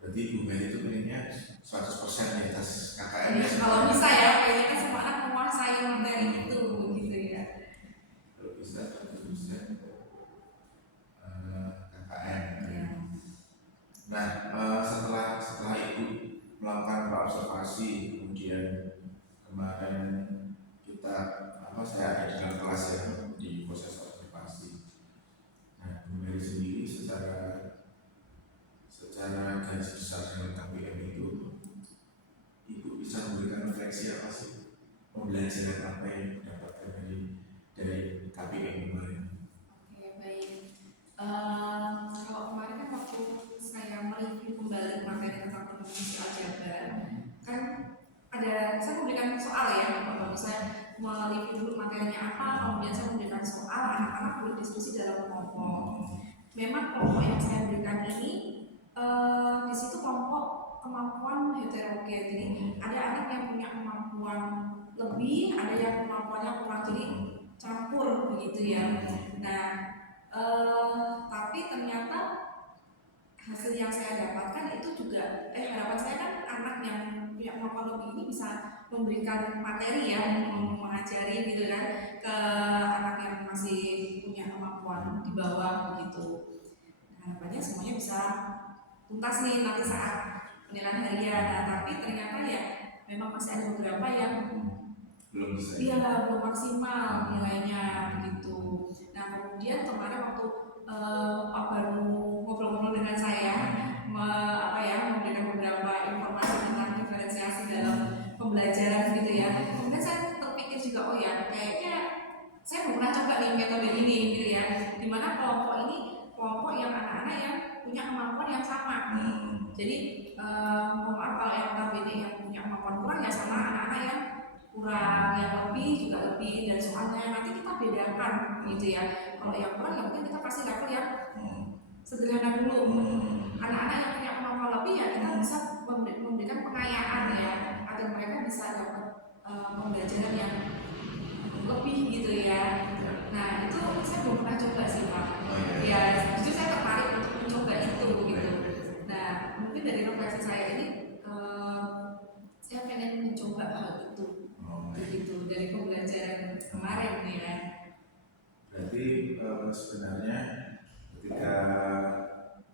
Berarti Bu Mary itu pengennya 100% di atas KKM ya? Kalau bisa ya, kayaknya kan semua anak menguasai materi itu gitu ya. Kalau bisa 100% KKM ya. Nah, setelah Ibu melakukan observasi, kemudian kemarin saya ada di dalam kelas ya di proses observasi. Nah, Bu Mary sendiri secara garis besar dengan KPM itu, Ibu bisa memberikan refleksi apa sih pembelajaran apa yang didapatkan dari KPM kemarin? Oke, baik. Kalau kemarin kan waktu saya mereview kembali materi tentang pengembangan aljabar, kan saya memberikan soal ya, kalau saya mereview dulu materinya apa, kemudian saya memberikan soal, anak-anak berdiskusi dalam kelompok. Memang kelompok yang saya berikan ini di situ kelompok kemampuan heterogen, jadi ada anak yang punya kemampuan lebih, ada yang kemampuannya kurang, jadi campur begitu ya. Nah, tapi ternyata hasil yang saya dapatkan itu juga harapan saya kan anak yang punya kemampuan lebih ini bisa memberikan materi ya, mengajari gitu kan ke anak yang masih punya kemampuan di bawah begitu. Nah, harapannya semuanya bisa tuntas nih nanti saat penilaian harian. Nah, tapi ternyata ya memang masih ada beberapa yang belum bisa. Iya, belum maksimal nilainya begitu. Nah, kemudian kemarin waktu Pak baru ngobrol-ngobrol dengan saya, memberikan beberapa informasi tentang diferensiasi dalam pembelajaran gitu ya. Kemudian saya terpikir juga, oh ya, kayaknya saya belum pernah coba nih metode ini gitu ya. Dimana kelompok ini kelompok yang anak-anak yang punya kemampuan yang sama. Jadi, mohon maaf kalau yang notabene yang punya kemampuan kurang ya sama anak-anak yang kurang, yang lebih juga lebih, dan soalnya nanti kita bedakan gitu ya. Kalau yang kurang ya mungkin kita kasih level yang sederhana dulu. Anak-anak yang punya kemampuan lebih ya kita bisa memberikan pengayaan ya agar mereka bisa dapat pembelajaran yang lebih gitu ya. Nah, itu saya belum pernah coba sih Pak. Ya justru saya tertarik untuk mencoba itu gitu. Nah, mungkin dari refleksi saya ini saya pengen mencoba hal itu begitu dari pembelajaran kemarin ya. Berarti sebenarnya ketika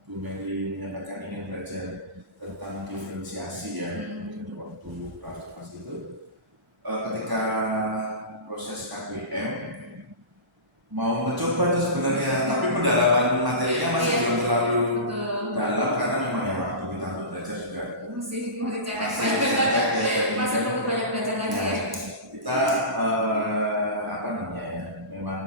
Bu Mary menyampaikan ingin belajar tentang diferensiasi ya pada waktu observasi itu, ketika proses KPM mau mencoba itu sebenarnya, tapi pendalaman materinya masih belum terlalu dalam karena memang ya waktu kita untuk belajar juga masih cetek masih perlu banyak belajar lagi ya. Kita memang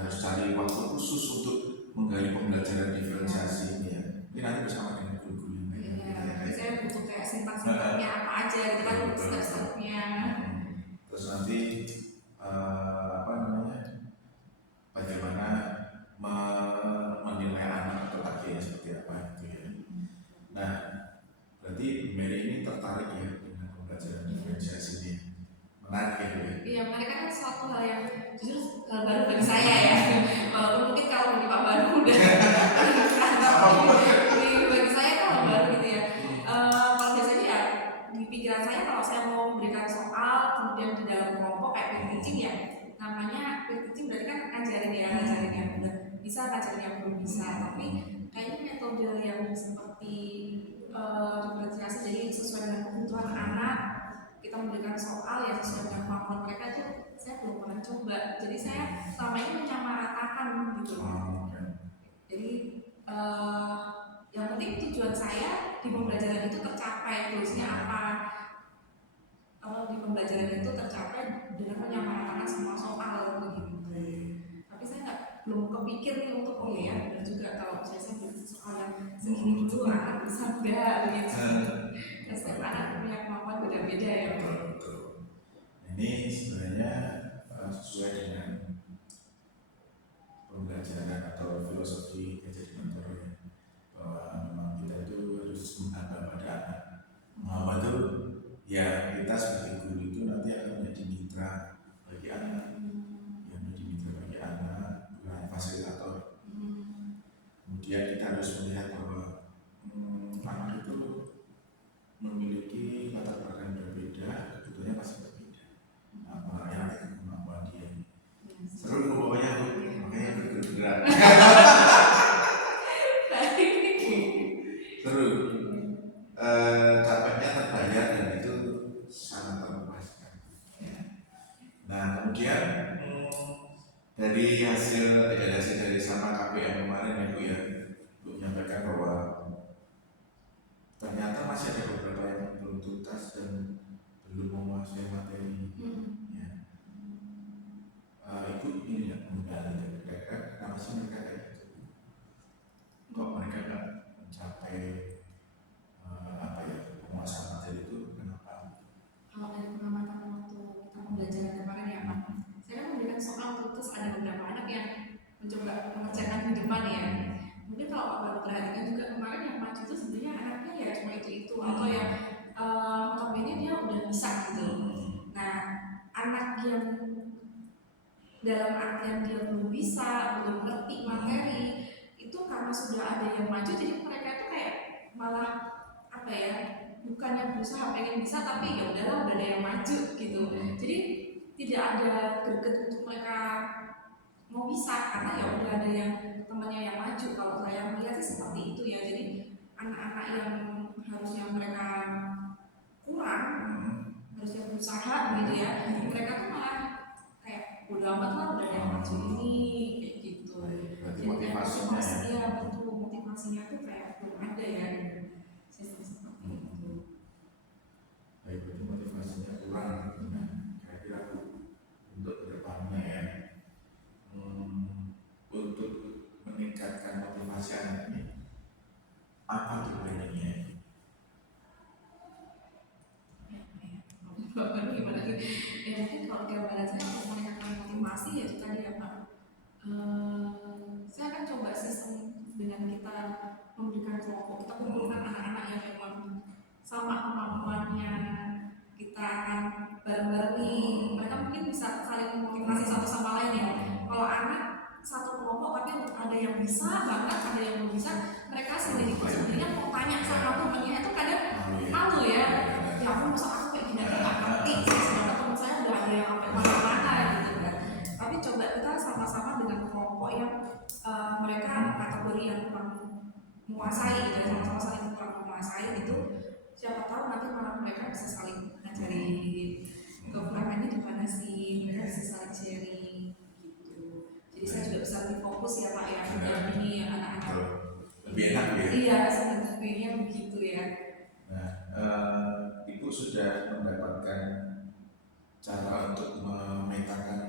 harus cari waktu khusus untuk menggali pembelajaran diferensiasi ini ya. Ini nanti bersama dengan guru-guru yang lain. Saya butuh kayak simpang-simpangnya apa aja gitu kan, step-stepnya. Terus nanti bagaimana menilai anak atau targetnya seperti apa gitu ya. Nah, berarti Mary ini tertarik ya dengan pembelajaran diferensiasi ini. Menarik ya Bu ya. Iya, mereka kan suatu hal yang jujur baru bagi saya ya. Walaupun mungkin kalau bagi Pak Baru udah bagi saya kan hal baru gitu ya. Kalau biasanya ya di pikiran saya kalau saya mau memberikan soal kemudian di dalam kelompok kayak peer teaching ya, namanya peer teaching berarti kan ngajarin yang udah bisa, ngajarin yang belum bisa. Tapi kayaknya metode yang seperti diferensiasi jadi sesuai dengan kebutuhan anak, kita memberikan soal yang sesuai dengan kemampuan mereka itu saya belum pernah coba. Jadi saya selama ini menyamaratakan gitu. Jadi yang penting tujuan saya di pembelajaran itu tercapai, tulisnya apa. Kalau di pembelajaran itu tercapai dengan menyamaratakan semua soal begitu. Tapi saya belum kepikir nih untuk benar juga kalau saya beri soal sekolah segini dulu anak bisa enggak begitu. Dan setiap anak punya kemampuan beda-beda ya. Betul. Ini sebenarnya sesuai dengan pembelajaran atau filosofi jadi mentor ya, bahwa memang kita itu harus mengabah pada anak. Mengabah itu ya kita sebagai guru itu nanti akan menjadi mitra bagi anak, yang menjadi mitra bagi anak, bukan fasilitator. Kemudian kita harus melihat bahwa anak itu memiliki latar belakang berbeda, kebutuhannya pasti berbeda. Apa yang ada kemampuan dia. Seru pokoknya, makanya bergerak. Seru. Dapatnya terbayar dan itu sangat memuaskan. Nah kemudian dari hasil dari sama KPM kemarin ya Bu ya, Bu menyampaikan bahwa ternyata masih ada beberapa yang belum tuntas dan belum menguasai materi. Ya. Ibu ini ya menggali kenapa sih mereka kayak gitu? Kok mereka nggak mencapai apa ya penguasaan materi itu kenapa? Kalau dari pengamatan waktu kita pembelajaran kemarin ya Pak, saya kan memberikan soal terus ada beberapa anak yang mencoba mengerjakan di depan ya. Mungkin kalau Pak baru perhatikan juga kemarin yang maju itu sebenarnya anaknya ya cuma itu atau yang notabene dia udah bisa gitu. Nah anak yang dalam artian dia belum bisa, belum ngerti materi itu karena sudah ada yang maju, jadi mereka itu kayak malah apa ya, bukannya berusaha pengen bisa tapi ya udahlah udah ada yang maju gitu. Jadi tidak ada greget untuk mereka mau bisa karena ya udah ada yang temannya yang maju. Kalau saya melihat sih seperti itu ya. Jadi anak-anak yang harusnya mereka kurang, harusnya berusaha gitu ya, mereka tuh malah kayak udah amat lah udah ada yang maju ini kayak gitu. Berarti Jadi kayak motivasinya motivasinya betul, motivasinya tuh kayak belum ada ya sistem seperti itu. Baik, berarti motivasinya kurang. Nah, kira-kira untuk kedepannya ya, untuk meningkatkan motivasi anak ini, apa tujuannya? Bapak gimana gitu? Ya mungkin kalau gambaran saya untuk meningkatkan motivasi ya itu tadi ya Pak. Saya akan coba sistem dengan kita memberikan kelompok, kita kumpulkan anak-anak yang memang sama kemampuannya, kita akan bareng-bareng nih. Mereka mungkin bisa saling memotivasi satu sama lain ya. Kalau anak satu kelompok tapi ada yang bisa banget, ada yang belum bisa, mereka sendiri sebenarnya mau tanya sama temennya itu kadang malu ya. Ya aku masa aku kayak gini nggak ngerti, sebenarnya teman saya udah ada yang sampai mana-mana gitu kan. Tapi coba kita sama-sama dengan kelompok yang mereka kategori yang kurang menguasai gitu ya, sama-sama saling kurang menguasai gitu. Siapa tahu nanti malah mereka bisa saling ngajarin kekurangannya di mana sih, mereka bisa saling sharing gitu. Jadi saya juga bisa lebih fokus ya Pak ya, mendampingi anak-anak. Lebih enak ya? Iya, sebenarnya begitu ya. Nah, Ibu sudah mendapatkan cara untuk memetakan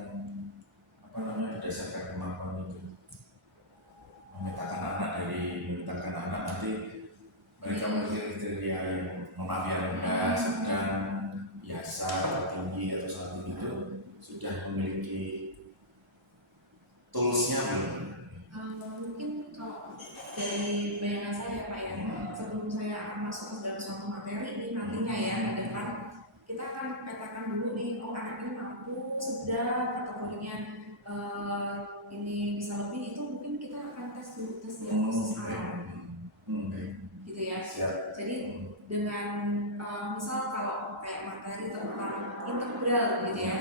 apa namanya berdasarkan kemampuan itu, memetakan anak nanti mereka memiliki kriteria yang rendah, sedang, biasa, tinggi atau sangat tinggi itu sudah memiliki toolsnya belum? Mungkin kalau dari bayangan saya Pak ya, sebelum saya akan masuk ke dalam suatu materi ini nantinya ya ke depan, kita akan petakan dulu nih, oh anak ini mampu, sedang, kategorinya ini bisa lebih, itu mungkin kita akan tes dulu, tes diagnosis awal gitu ya. Siap. Jadi dengan misal kalau kayak materi tentang integral gitu ya,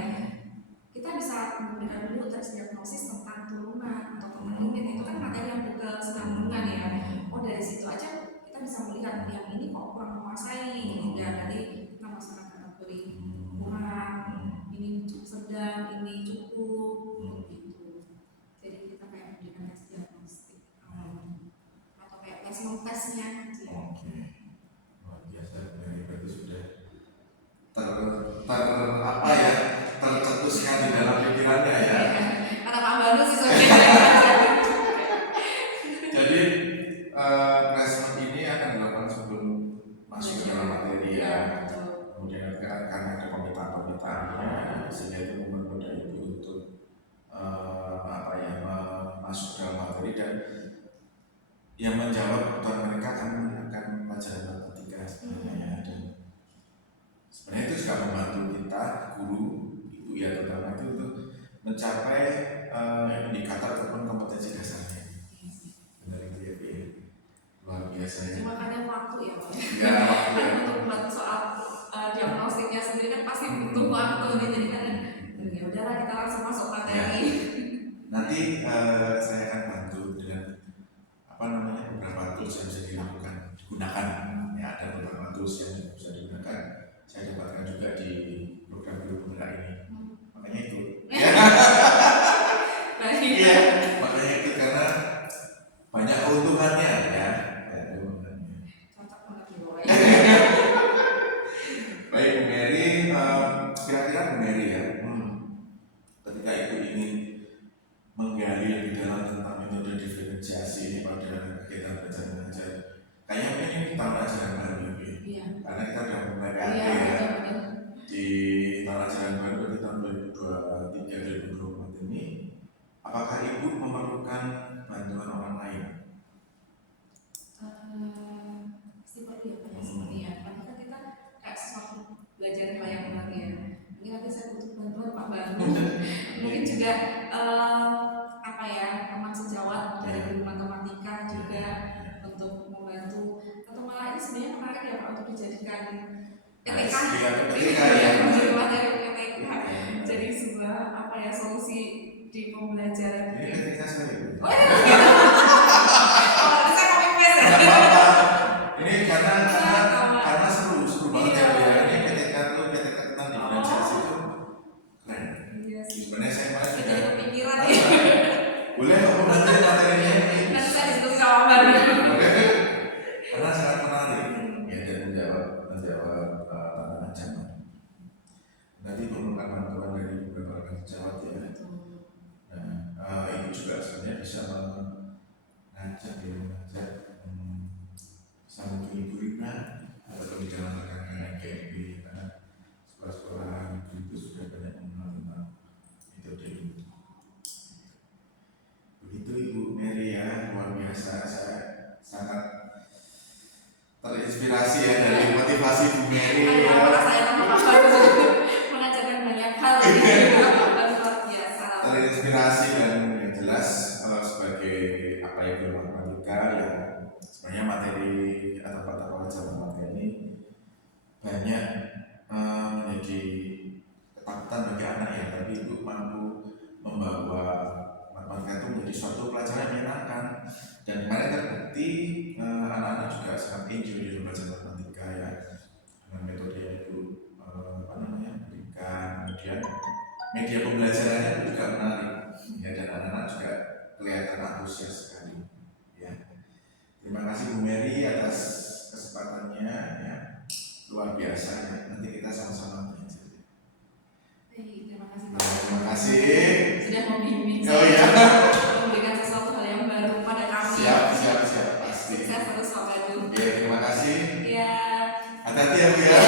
kita bisa memberikan dulu tes diagnosis tentang turunan atau tentang limit. Itu kan materi yang berkesinambungan ya. Oh dari situ aja kita bisa melihat yang ini kok kurang menguasai gitu. Dan nanti kita masuk ke kategori kurang, ini cukup sedang, ini cukup gitu. Jadi kita kayak memberikan tes diagnostik atau kayak tes tesnya gitu ya. Oke, luar biasa. Berarti sudah apa ya, tercetuskan di dalam pikirannya ya. Anak Pak Banu sih sebenarnya. Jadi yang menjawab kebutuhan mereka kami menggunakan pelajaran matematika sebenarnya. Dan sebenarnya itu juga membantu kita guru ibu ya terutama itu untuk mencapai indikator ataupun kompetensi dasarnya. Benar itu ya, Bu, ya. Luar biasa ya. Cuma kadang waktu ya Pak. Ya, waktu ya. Untuk membantu soal diagnostiknya sendiri kan pasti butuh waktu nih, jadi kan ya udahlah kita langsung masuk materi. Nanti saya akan bantu dengan beberapa tools yang bisa digunakan. Ya, ada beberapa tools yang bisa digunakan. Saya dapatkan juga di program guru penggerak ini. Makanya itu. Baik. Iya, makanya itu karena banyak keuntungannya ya. Cocok banget nih Bapak. Baik Bu Mary, kira-kira Bu Mary ya, ketika Ibu ingin menggali lebih dalam tentang metode diferensiasi ini pada kegiatan belajar mengajar, kayaknya ini tahun ajaran baru ya, Bu. Iya. Karena kita sudah mulai Iya, PAT ya betul-betul. di tahun ajaran baru di tahun 2023-2024 ini, apakah Ibu memerlukan bantuan orang lain? Pasti perlu ya Pak ya, sepertinya. Karena kan kita kayak sesuatu belajar hal yang baru ya. Mungkin nanti saya butuh bantuan Pak Banu. Mungkin juga apa ya, teman sejawat dari guru matematika juga untuk membantu, atau malah ini sebenarnya menarik ya Pak untuk dijadikan PTK. PTK ya. Menjadi materi PTK. Jadi sebuah apa ya, solusi di pembelajaran. Ini ketika saya Ibu. Oh, saya copy paste ya. Ini karena seru banget ya Bu, ya. Ini PTK tentang diferensiasi itu keren. Iya sih. Sebenarnya saya malah Jadi sudah kepikiran ya. boleh kok nanti materinya ini. Nanti saya diskusi sama Banu. Karena sangat menarik ya, dan menjawab tantangan zaman. Nanti memerlukan bantuan dari beberapa rekan sejawat ya. Nah, Ibu juga sebenarnya bisa mengajak bisa mungkin Ibu Rina atau di dalam rekan-rekan GMB, karena sekolah-sekolah itu sudah banyak mengenal tentang metode ini. Begitu Ibu Mary ya, luar biasa. Saya sangat terinspirasi ya dari motivasi Bu Mary. Ada saya sama Pak Banu mengajarkan banyak hal ini. Luar biasa. Terinspirasi dan yang jelas sebagai apa ya, guru matematika yang sebenarnya materi atau mata pelajaran matematika ini banyak menjadi ketakutan bagi anak ya, tapi Ibu mampu membawa matematika itu menjadi suatu pelajaran yang menyenangkan, dan kemarin terbukti anak-anak juga sangat enjoy di belajar matematika ya, dengan metode yang Ibu berikan. Kemudian media pembelajarannya itu juga menarik ya, dan anak-anak juga kelihatan antusias sekali ya. Terima kasih Bu Mary atas kesempatannya ya, luar biasa ya. Nanti kita sama-sama belajar. Terima kasih Pak. Terima kasih. Sudah membimbing Oh ya. memberikan sesuatu hal yang baru pada kami. Siap pasti. Sukses terus Pak Banu. Ya, terima kasih. Ya. Hati-hati ya Bu ya.